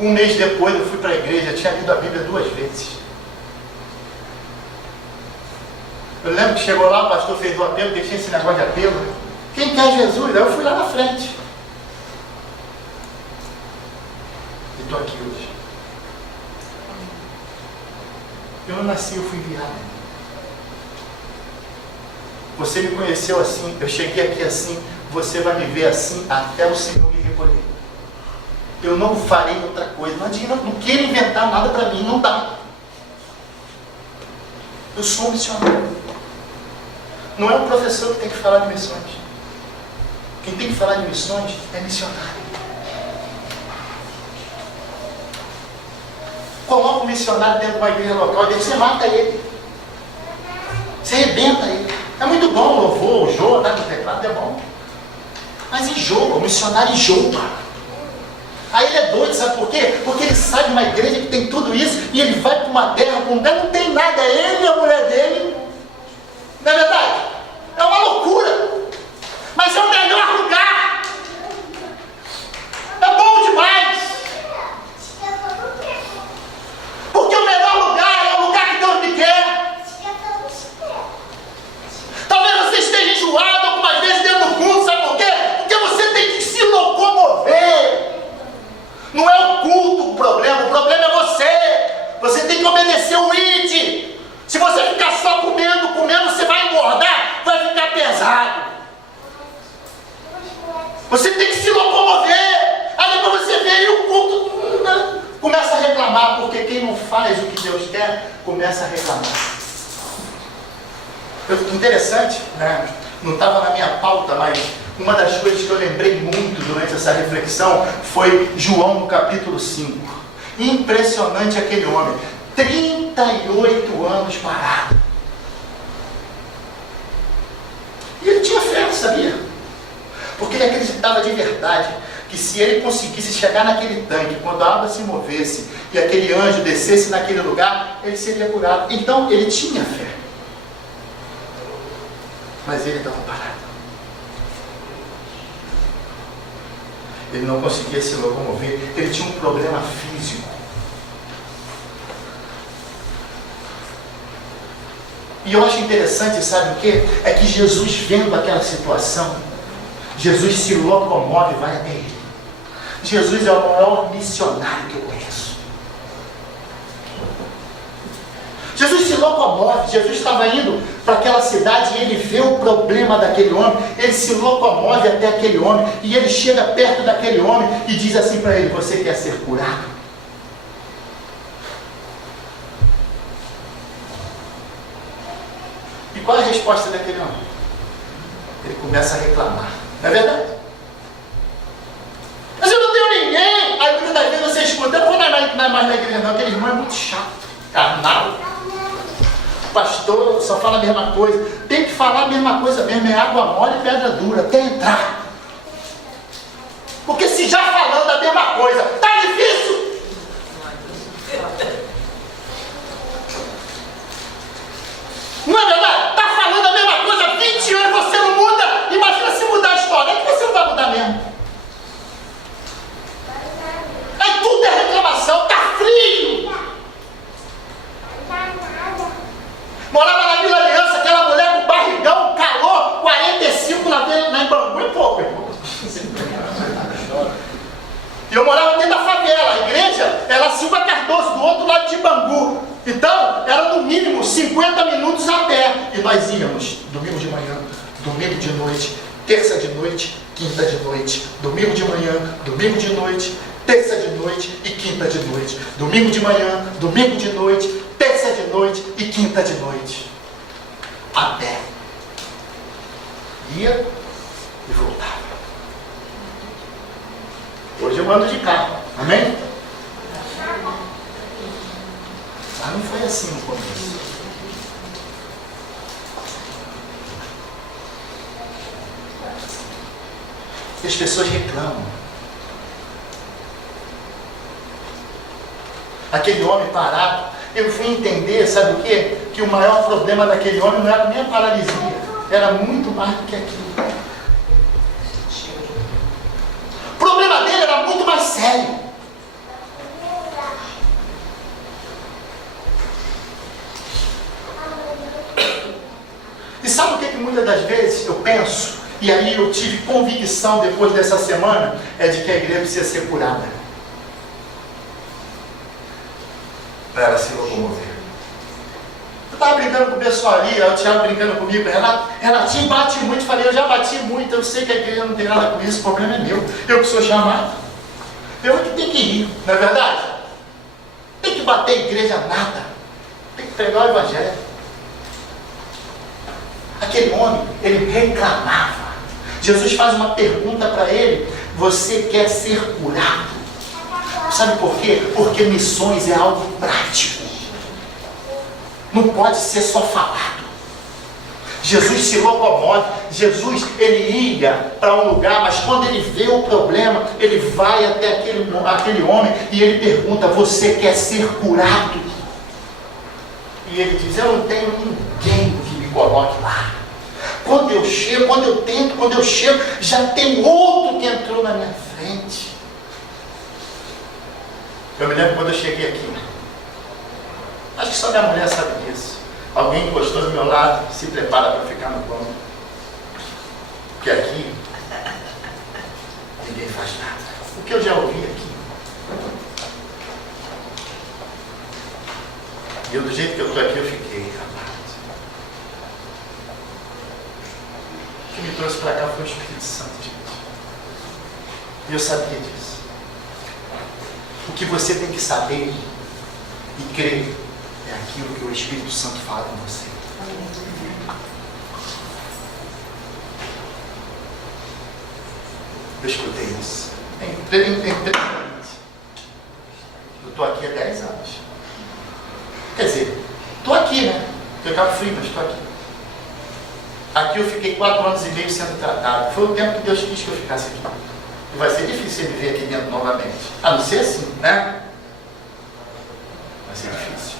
Um mês depois eu fui para a igreja, tinha lido a Bíblia 2 vezes. Eu lembro que chegou lá, o pastor fez o apelo, porque tinha esse negócio de apelo. Quem quer Jesus? Aí eu fui lá na frente. E estou aqui hoje. Eu não nasci, eu fui enviado. Você me conheceu assim, eu cheguei aqui assim, você vai me ver assim até o Senhor me recolher. Eu não farei outra coisa. Não adianta, não quero inventar nada para mim, não dá. Eu sou um missionário. Não é o professor que tem que falar de missões. Quem tem que falar de missões é missionário. Coloca um missionário dentro de uma igreja local e você mata ele. Você arrebenta ele. É muito bom o louvor, o jogo, no teclado é bom. Mas enjoa, o missionário enjoa. Aí ele é doido, sabe por quê? Porque ele sai de uma igreja que tem tudo isso e ele vai para uma terra com não tem nada, ele e a mulher dele. Não é verdade? É uma loucura. Mas é o melhor lugar. É bom demais. Porque o melhor lugar é o lugar que Deus me quer. Talvez você esteja enjoado algumas vezes dentro do culto, sabe por quê? Porque você tem que se locomover. Não é o culto o problema é você. Você tem que obedecer o ID. Se você ficar só comendo, você vai engordar, vai ficar pesado. Você tem que se locomover. Aí depois você vê e o culto começa a reclamar, porque quem não faz o que Deus quer, começa a reclamar. Interessante, né? Não estava na minha pauta, mas uma das coisas que eu lembrei muito durante essa reflexão foi João no capítulo 5. Impressionante aquele homem. 38 anos parado. E ele tinha fé, sabia? Porque ele acreditava de verdade que se ele conseguisse chegar naquele tanque, quando a água se movesse e aquele anjo descesse naquele lugar, ele seria curado. Então ele tinha fé. Mas ele estava parado. Ele não conseguia se locomover. Ele tinha um problema físico. E eu acho interessante, sabe o quê? É que Jesus, vendo aquela situação, Jesus se locomove e vai até ele. Jesus é o maior missionário que eu conheço. Jesus se locomove. Jesus estava indo para aquela cidade e ele vê o problema daquele homem. Ele se locomove até aquele homem e ele chega perto daquele homem e diz assim para ele: você quer ser curado? E qual é a resposta daquele homem? Ele começa a reclamar. Não é verdade? Mas eu não tenho ninguém. Aí muitas das vezes você escuta: eu não vou mais na igreja não, aquele irmão é muito chato, carnal. Pastor só fala a mesma coisa. Tem que falar a mesma coisa mesmo. É água mole e pedra dura até entrar. Porque se já falando a mesma coisa tá difícil. Não é verdade? Tá falando a mesma coisa há 20 anos, você não muda. Imagina se mudar a história. É que você não vai mudar mesmo. É tudo é reclamação. Tá frio. Morava na Vila Aliança, aquela mulher com barrigão, calor, 45 lá em Bangu e pouco, irmão. E eu morava dentro da favela. A igreja era Silva Cardoso, do outro lado de Bangu. Então, era no mínimo 50 minutos a pé. E nós íamos domingo de manhã, domingo de noite, terça de noite, quinta de noite, domingo de manhã, domingo de noite, terça de noite e quinta de noite. Domingo de manhã, domingo de noite, terça de noite e quinta de noite. A pé. Ia e voltava. Hoje eu ando de carro. Amém? Mas não foi assim no começo. E as pessoas reclamam. Aquele homem parado, eu fui entender, sabe o quê? Que o maior problema daquele homem não era nem a paralisia, era muito mais do que aquilo. O problema dele era muito mais sério. E sabe o que muitas das vezes eu penso? E aí eu tive convicção depois dessa semana, é de que a igreja precisa ser curada. Para ela se locomover. Eu estava brincando com o pessoal ali, o Thiago brincando comigo, Renatinho bate muito, falei, eu já bati muito, eu sei que a igreja não tem nada com isso, o problema é meu, eu que sou chamado. Eu que tenho que ir, não é verdade? Tem que bater a igreja nada, tem que pregar o evangelho. Aquele homem, ele reclamava. Jesus faz uma pergunta para ele: você quer ser curado? Sabe por quê? Porque missões é algo prático. Não pode ser só falado. Jesus se locomove. Jesus, ele ia para um lugar, mas quando ele vê o problema, ele vai até aquele homem e ele pergunta: você quer ser curado? E ele diz: eu não tenho ninguém que me coloque lá. Quando eu chego, quando eu tento, quando eu chego, já tem outro que entrou na minha frente. Eu me lembro quando eu cheguei aqui. Acho que só minha mulher sabe disso. Alguém que gostou do meu lado, se prepara para ficar no banco. Porque aqui, ninguém faz nada. O que eu já ouvi aqui. E eu, do jeito que eu estou aqui, eu fiquei, rapaz. O que me trouxe para cá foi o Espírito Santo, gente. E eu sabia disso. O que você tem que saber e crer é aquilo que o Espírito Santo fala com você. Eu escutei isso. É impressionante. Eu estou aqui há 10 anos. Quer dizer, estou aqui, né? Eu Cabo Frio, mas estou aqui. Aqui eu fiquei 4 anos e meio sendo tratado. Foi o tempo que Deus quis que eu ficasse aqui. E vai ser difícil ele vir aqui dentro novamente. A não ser assim, né? Vai ser difícil.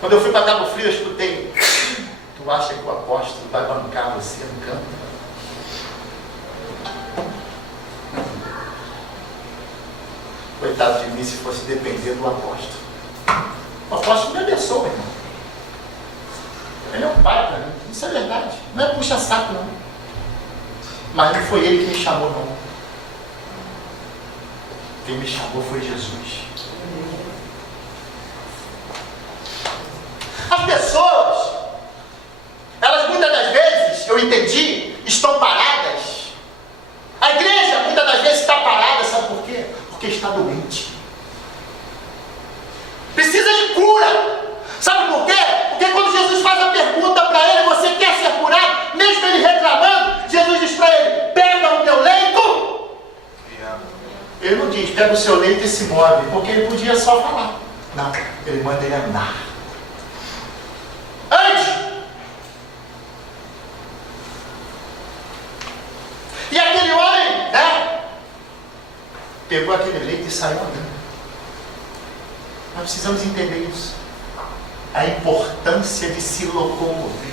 Quando eu fui para Cabo Frio, eu escutei: tu acha que o apóstolo vai bancar você no campo? Coitado de mim se fosse depender do apóstolo. O apóstolo me abençoa, irmão. Ele é um pai para mim. Isso é verdade. Não é puxa-saco, não. Mas não foi ele que me chamou, não. Quem me chamou foi Jesus. As pessoas, elas muitas das vezes, eu entendi, estão paradas. A igreja muitas das vezes está parada, sabe por quê? Porque está doente. Precisa de cura. Sabe por quê? Porque quando Jesus faz a pergunta para ele: você quer ser curado? Mesmo ele reclamando, Jesus diz para ele: pega o teu leito. Ele não diz: pega o seu leito e se move, porque ele podia só falar. Não, ele manda ele andar. Ande! E aquele homem, né? Pegou aquele leito e saiu andando. Nós precisamos entender isso. A importância de se locomover.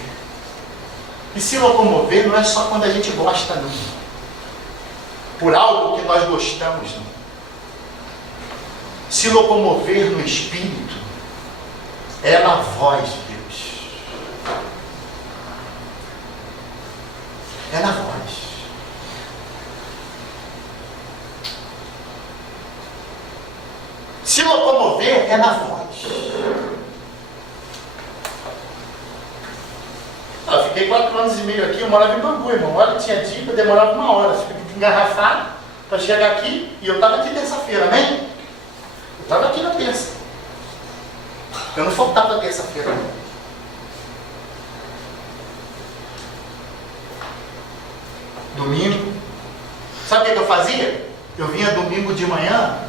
E se locomover não é só quando a gente gosta, não. Por algo que nós gostamos, não. Se locomover no Espírito é na voz de Deus. É na voz. Se locomover é na voz. Eu fiquei 4 anos e meio aqui, eu morava em Bangu, irmão. Olha, tinha dia que eu demorava 1 hora, fiquei engarrafado para chegar aqui, e eu estava aqui terça-feira, amém? Eu estava aqui na terça. Eu não faltava terça-feira, não. domingo. Sabe o que eu fazia? Eu vinha domingo de manhã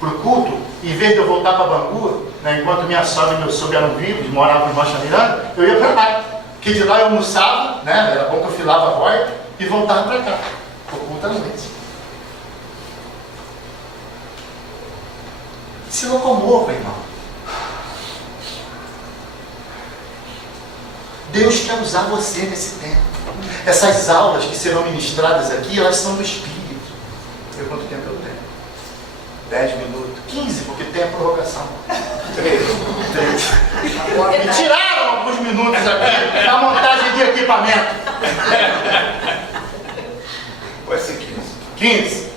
para o culto, e em vez de eu voltar para Bangu, né, enquanto minha sogra e meu sogro eram vivos, moravam em Rocha Miranda, eu ia para lá. Porque de lá eu almoçava, né, era bom que eu filava a boia, e voltava para cá, para o culto à noite. Se locomova, irmão. Deus quer usar você nesse tempo. Essas aulas que serão ministradas aqui, elas são do Espírito. Eu quanto tempo eu tenho? 10 minutos. 15, porque tem a prorrogação. 13. Me tiraram alguns minutos aqui na montagem de equipamento. Vai ser 15. 15.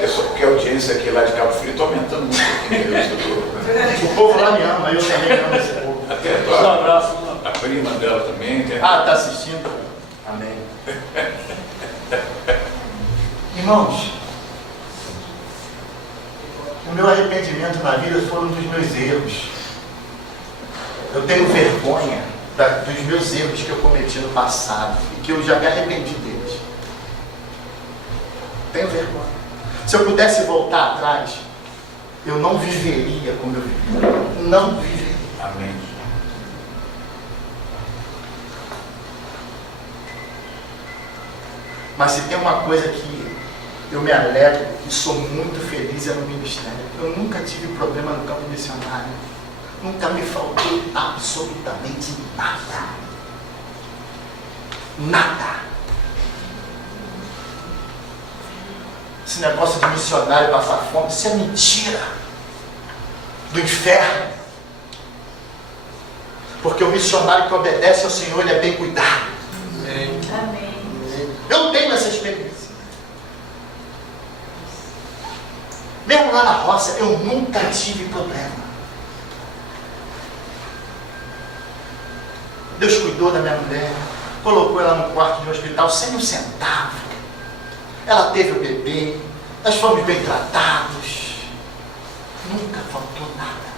Porque a audiência aqui lá de Cabo Frio está aumentando muito aqui. O povo lá me ama, eu também amo esse povo. Até Um abraço. a prima dela também. Ah, está assistindo? Amém. Irmãos, o meu arrependimento na vida foram dos meus erros. Eu tenho vergonha dos meus erros que eu cometi no passado e que eu já me arrependi deles. Tenho vergonha. Se eu pudesse voltar atrás, eu não viveria como eu vivi. Não viveria. Amém. Mas se tem uma coisa que eu me alegro e sou muito feliz é no ministério. Eu nunca tive problema no campo missionário. Nunca me faltou absolutamente nada. Nada. Esse negócio de missionário passar fome, isso é mentira do inferno. Porque o missionário que obedece ao Senhor, ele é bem cuidado. Amém. Eu tenho essa experiência. Mesmo lá na roça, eu nunca tive problema. Deus cuidou da minha mulher, colocou ela no quarto de hospital sem um centavo. Ela teve o bebê, nós fomos bem tratados. Nunca faltou nada.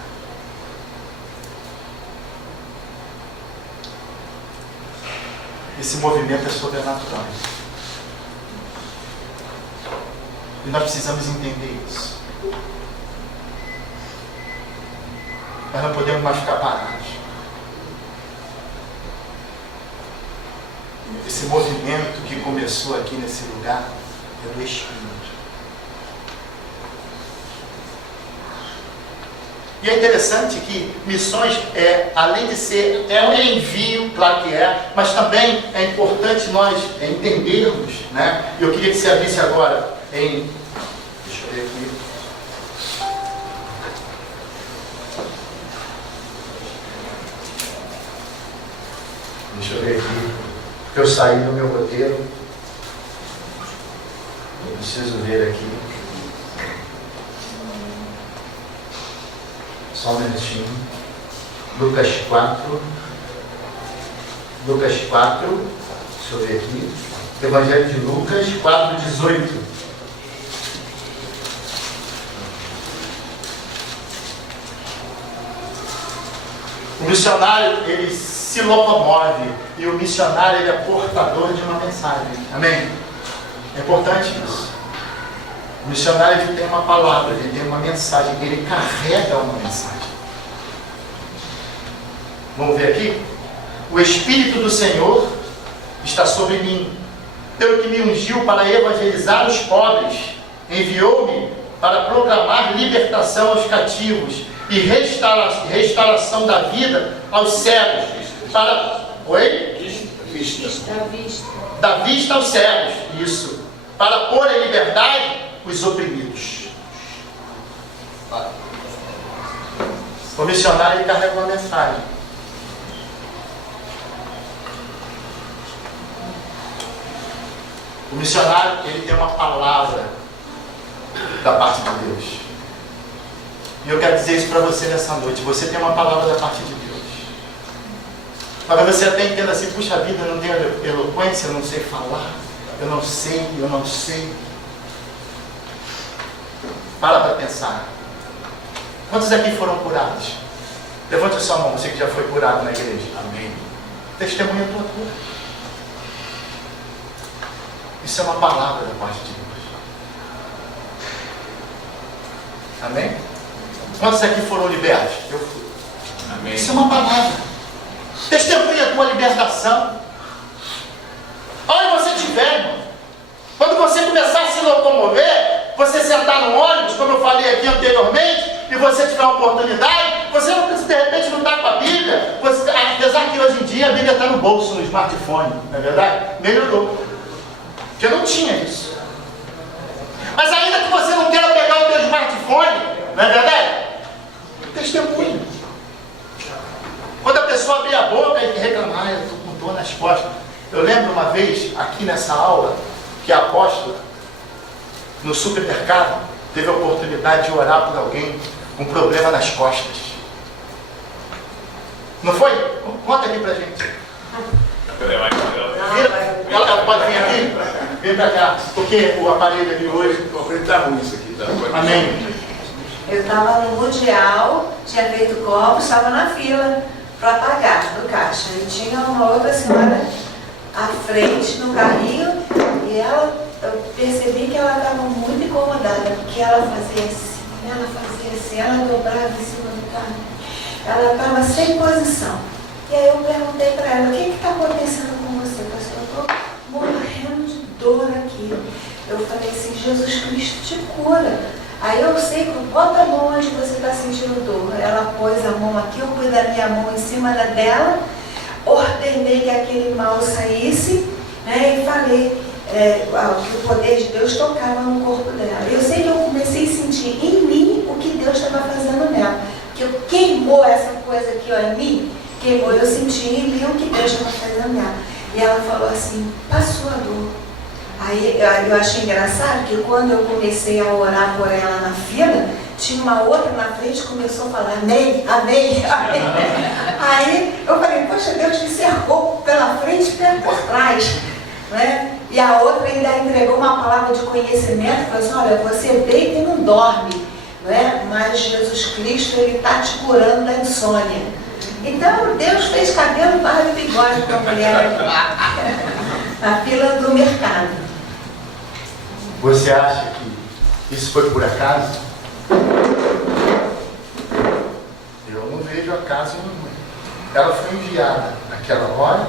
Esse movimento é sobrenatural. E nós precisamos entender isso. Nós não podemos mais ficar parados. Esse movimento que começou aqui nesse lugar é do Espírito. E é interessante que missões, além de ser, é um envio, claro que é, mas também é importante nós entendermos, né? Eu queria que você abrisse agora em... Deixa eu ver aqui. Deixa eu ver aqui. Porque eu saí do meu roteiro. Eu preciso ver aqui. Só um minutinho. Lucas 4. Lucas 4. Deixa eu ver aqui. Evangelho de Lucas 4:18. O missionário, ele se locomove. E o missionário, ele é portador de uma mensagem. Amém? É importante isso. O missionário, ele tem uma palavra, ele tem uma mensagem, ele carrega uma mensagem. Vamos ver aqui? O Espírito do Senhor está sobre mim, pelo que me ungiu para evangelizar os pobres, enviou-me para proclamar libertação aos cativos e restauração da vida aos cegos, para... Oi? Da vista aos cegos, isso, para pôr em liberdade os oprimidos. O missionário, ele carrega uma mensagem. O missionário, ele tem uma palavra da parte de Deus. E eu quero dizer isso para você nessa noite. Você tem uma palavra da parte de Deus. Talvez você até entenda assim: puxa vida, eu não tenho eloquência, eu não sei falar, eu não sei. Para pensar. Quantos aqui foram curados? Levante a sua mão, você que já foi curado na igreja. Amém. Testemunha a tua cura. Isso é uma palavra da parte de Deus. Amém? Quantos aqui foram libertos? Eu fui. Amém. Isso é uma palavra. Testemunha a tua libertação. Onde você estiver, irmão. Quando você começar a se locomover, você sentar no ônibus, como eu falei aqui anteriormente, e você tiver uma oportunidade, você não precisa de repente não estar com a Bíblia, apesar que hoje em dia a Bíblia está no bolso, no smartphone, não é verdade? Melhorou. Porque não tinha isso. Mas ainda que você não queira pegar o teu smartphone, não é verdade? Testemunha. Quando a pessoa abrir a boca e reclamar, eu estou com dor nas costas. Eu lembro uma vez, aqui nessa aula, que a apóstola, no supermercado, teve a oportunidade de orar por alguém com problema nas costas. Não foi? Conta aqui pra gente. Ela pode vir aqui? Vem pra cá. Porque o aparelho aqui hoje... Está ruim isso aqui, tá? Amém. Eu estava no Mundial, tinha feito copo, estava na fila para pagar no caixa. E tinha uma outra senhora à frente no carrinho e eu percebi que ela estava muito incomodada, porque ela fazia assim, ela dobrava em cima do carro. Ela estava sem posição. E aí eu perguntei para ela, o que está acontecendo com você? Eu falei, eu estou morrendo de dor aqui. Eu falei assim, Jesus Cristo te cura. Aí eu sei que bota a mão onde você está sentindo dor. Ela pôs a mão aqui, eu pus a minha mão em cima da dela, ordenei que aquele mal saísse, né, e falei que o poder de Deus tocava no corpo dela. Eu sei que eu comecei a sentir em mim o que Deus estava fazendo nela. Que queimou essa coisa aqui ó, em mim, queimou, eu senti em mim o que Deus estava fazendo nela. E ela falou assim, passou a dor. Aí eu achei engraçado que quando eu comecei a orar por ela na fila, tinha uma outra na frente que começou a falar amém, amém, amém. Aí eu falei, poxa, Deus me cercou pela frente e por trás. Né? E a outra ainda entregou uma palavra de conhecimento, falou assim, olha, você deita e não dorme, né? Mas Jesus Cristo, Ele está te curando da insônia. Então Deus fez cabelo, barba e bigode para a mulher na fila do mercado. Você acha que isso foi por acaso? Eu não vejo acaso nenhum. Ela foi enviada naquela hora,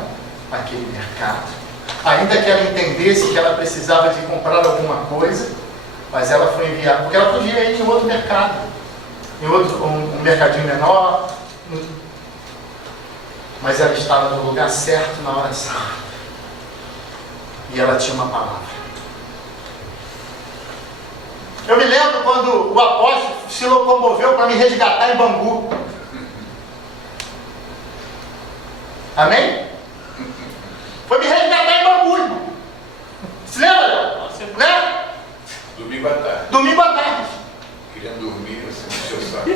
naquele mercado. Ainda que ela entendesse que ela precisava de comprar alguma coisa, mas ela foi enviada, porque ela podia ir em outro mercado, em outro, um mercadinho menor, mas ela estava no lugar certo, na hora certa. E ela tinha uma palavra. Eu me lembro quando o apóstolo se locomoveu para me resgatar em Bangu. Amém? Foi me resgatar em Bangu, irmão. Se lembra? Né? Domingo à tarde. Domingo à tarde. Querendo dormir, você mexeu o saco.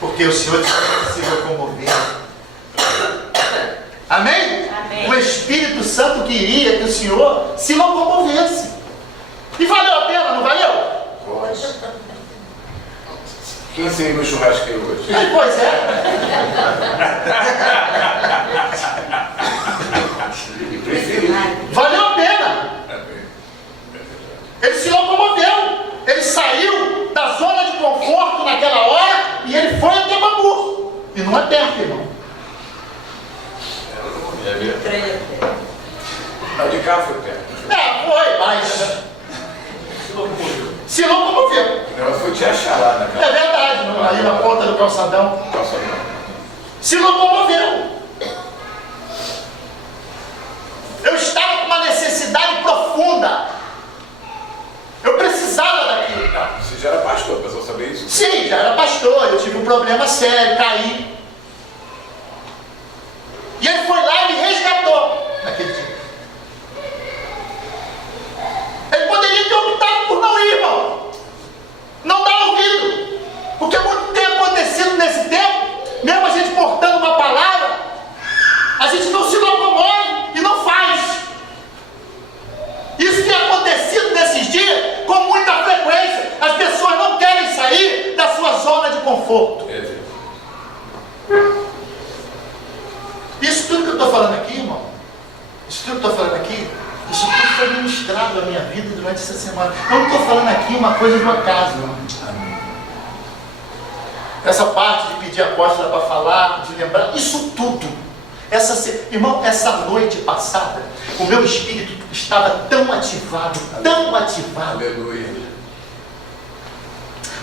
Porque o Senhor se locomoveu. Amém? Amém? O Espírito Santo queria que o Senhor se locomovesse. E valeu a pena, não valeu? Quem seria meu churrasqueiro hoje? Pois é. Valeu a pena. Ele se locomoveu. Ele saiu da zona de conforto naquela hora e ele foi até Bangu. E não é perto, irmão. Não, de carro foi perto. Foi, mas se locomoveu. Ela foi te achar lá naquela. É verdade, ali na ponta do calçadão. Se locomoveu. Eu estava com uma necessidade profunda. Eu precisava daquilo. Você já era pastor, a pessoa sabia isso? Sim, já era pastor. Eu tive um problema sério, caí. E ele foi lá e me resgatou naquele dia. Ele poderia ter optado por não ir, irmão. Não dar ouvido. Porque muito tem acontecido nesse tempo, mesmo a gente portando uma palavra, a gente não se locomove e não faz. Isso tem acontecido nesses dias com muita frequência. As pessoas não querem sair da sua zona de conforto. foi ministrado à minha vida durante essa semana. Eu não estou falando aqui uma coisa do acaso, não. Essa parte de pedir a apóstola para falar, de lembrar, isso tudo. Irmão, essa noite passada, o meu espírito estava tão ativado, tão ativado. Aleluia.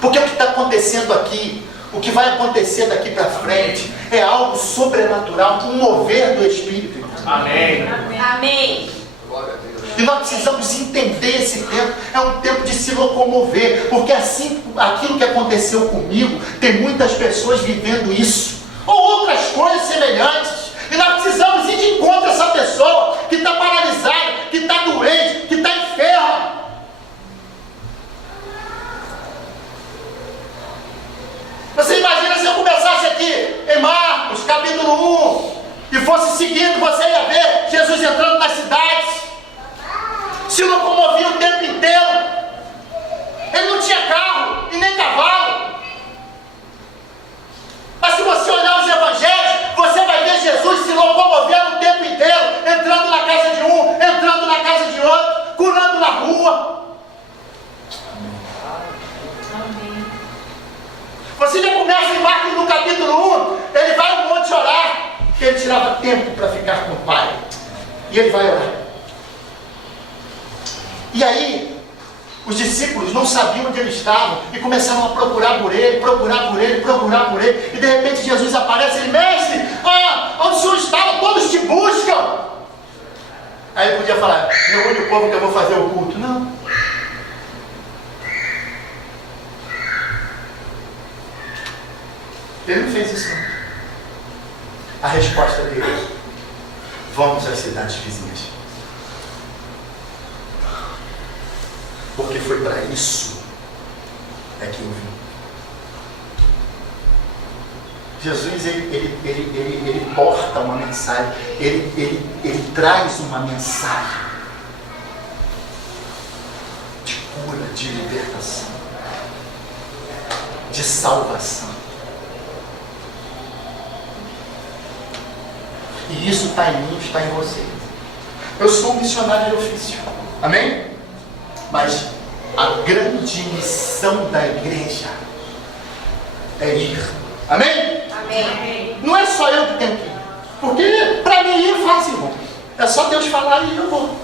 Porque o que está acontecendo aqui, o que vai acontecer daqui para frente, é algo sobrenatural, um mover do Espírito. Amém. Amém. Glória a Deus. E nós precisamos entender esse tempo, é um tempo de se locomover, porque assim, aquilo que aconteceu comigo, tem muitas pessoas vivendo isso, ou outras coisas semelhantes, e nós precisamos ir de encontro a essa pessoa que está paralisada, que está doente, que está enferma. Você imagina se eu começasse aqui em Marcos, capítulo 1, e fosse seguindo, você ia ver Jesus entrando nas cidades, se locomovia o tempo inteiro. Ele não tinha carro e nem cavalo. Mas se você olhar os evangelhos, você vai ver Jesus se locomovendo o tempo inteiro, entrando na casa de um, entrando na casa de outro, curando na rua. Você já começa em Marcos no capítulo 1, ele vai no monte orar, porque ele tirava tempo para ficar com o Pai. E ele vai orar. E aí, os discípulos não sabiam onde eles estavam e começaram a procurar por ele, procurar por ele, procurar por ele. E de repente Jesus aparece e ele, mestre, onde o senhor estava? Todos te buscam. Aí ele podia falar, reúne o povo que eu vou fazer o culto. Não. Ele não fez isso não. A resposta dele, vamos às cidades vizinhas. Porque foi para isso é que eu vim. Jesus, ele porta uma mensagem, ele traz uma mensagem de cura, de libertação, de salvação. E isso está em mim, está em você. Eu sou um missionário de ofício. Amém? Mas a grande missão da igreja é ir. Amém? Amém. Não é só eu que tenho que ir. Porque para mim ir é fácil, irmão. É só Deus falar e eu vou.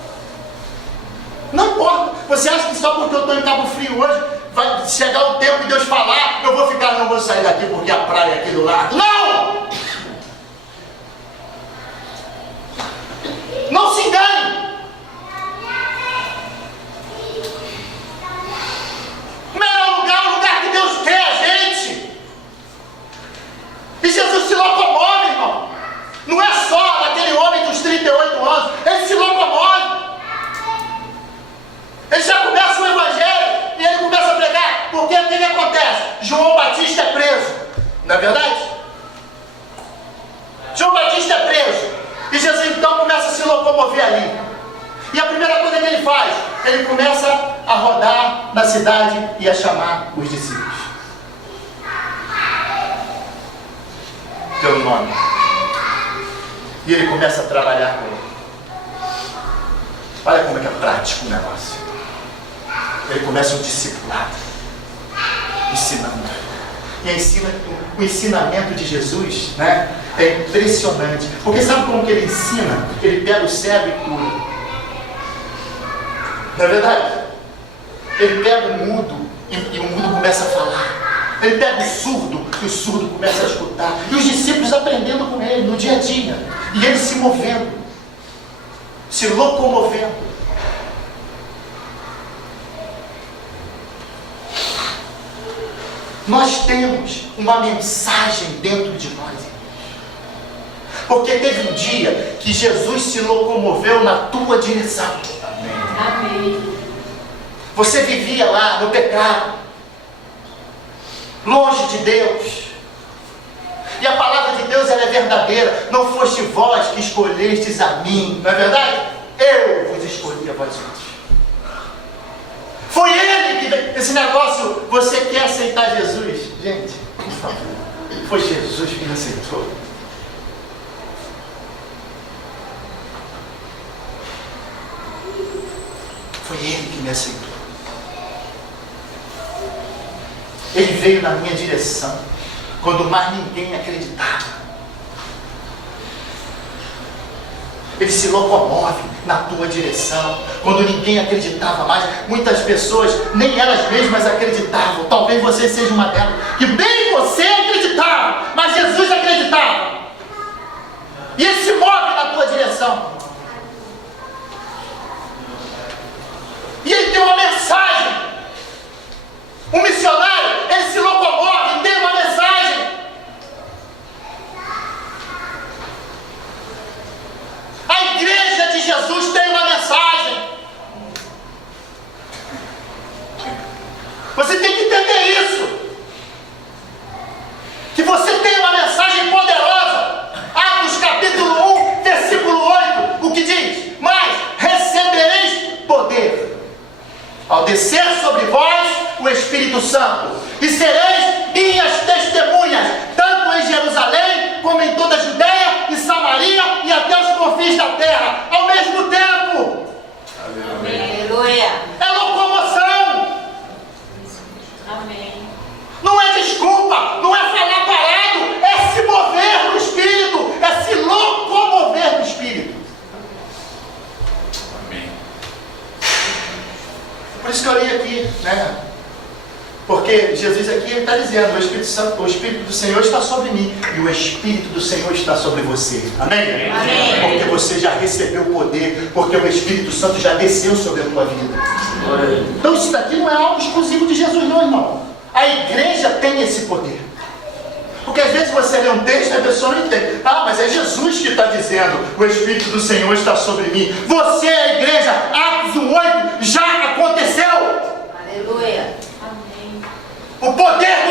Não importa. Você acha que só porque eu estou em Cabo Frio hoje, vai chegar o tempo de Deus falar, eu vou ficar, não vou sair daqui porque a praia é aqui do lado. Não! Não se engane! O melhor lugar é o lugar que Deus quer a gente. E Jesus se locomove, irmão. Não é só aquele homem dos 38 anos. Ele se locomove. Ele já começa o evangelho e ele começa a pregar. Porque o que acontece? João Batista é preso. Não é verdade? João Batista é preso. E Jesus então começa a se locomover ali. E a primeira coisa que ele faz, ele começa a rodar na cidade e a chamar os discípulos. Pelo nome. E ele começa a trabalhar com ele. Olha como é que é prático o negócio. Ele começa um discipulado. Ensinando. E o ensinamento de Jesus, né, é impressionante. Porque sabe como que ele ensina? Ele pega o cego e cura. Não é verdade? Ele pega o mudo e o mudo começa a falar. Ele pega o surdo e o surdo começa a escutar. E os discípulos aprendendo com ele no dia a dia. E ele se movendo, se locomovendo. Nós temos uma mensagem dentro de nós. Porque teve um dia que Jesus se locomoveu na tua direção. Amém. Você vivia lá no pecado, longe de Deus. E a palavra de Deus ela é verdadeira. Não foste vós que escolhestes a mim, não é verdade? Eu vos escolhi a vós outros. Foi ele que, esse negócio, você quer aceitar Jesus? Gente, por favor, foi Jesus que me aceitou. Foi Ele que me aceitou. Ele veio na minha direção quando mais ninguém acreditava. Ele se locomove na tua direção quando ninguém acreditava mais. Muitas pessoas, nem elas mesmas acreditavam. Talvez você seja uma delas, que nem você acreditava, mas Jesus acreditava. E Ele se move na tua direção. E Ele tem uma mensagem. Um missionário, ele se locomove e tem uma mensagem. A igreja de Jesus tem uma mensagem. Você tem que entender isso. Que você tem uma mensagem poderosa. Atos capítulo 1, versículo 8, o que diz? Mas recebereis poder ao descer sobre vós o Espírito Santo, e sereis minhas testemunhas, tanto em Jerusalém, como em toda a Judeia e Samaria, e até os confins da terra, ao mesmo tempo. Aleluia. É locomoção. Amém. Não é desculpa, não é falar parado, é se mover no Espírito, é se locomover no Espírito. Amém. Por isso que eu li aqui, né? Porque Jesus aqui está dizendo, o Espírito Santo, o Espírito do Senhor está sobre mim e o Espírito do Senhor está sobre você. Amém? Amém. Porque você já recebeu poder, porque o Espírito Santo já desceu sobre a tua vida. Então isso daqui não é algo exclusivo de Jesus não, irmão. A igreja tem esse poder. Porque às vezes você lê um texto e a pessoa não entende. Ah, mas é Jesus que está dizendo, o Espírito do Senhor está sobre mim. Você é a igreja, Atos 1:8, já aconteceu. Aleluia. O poder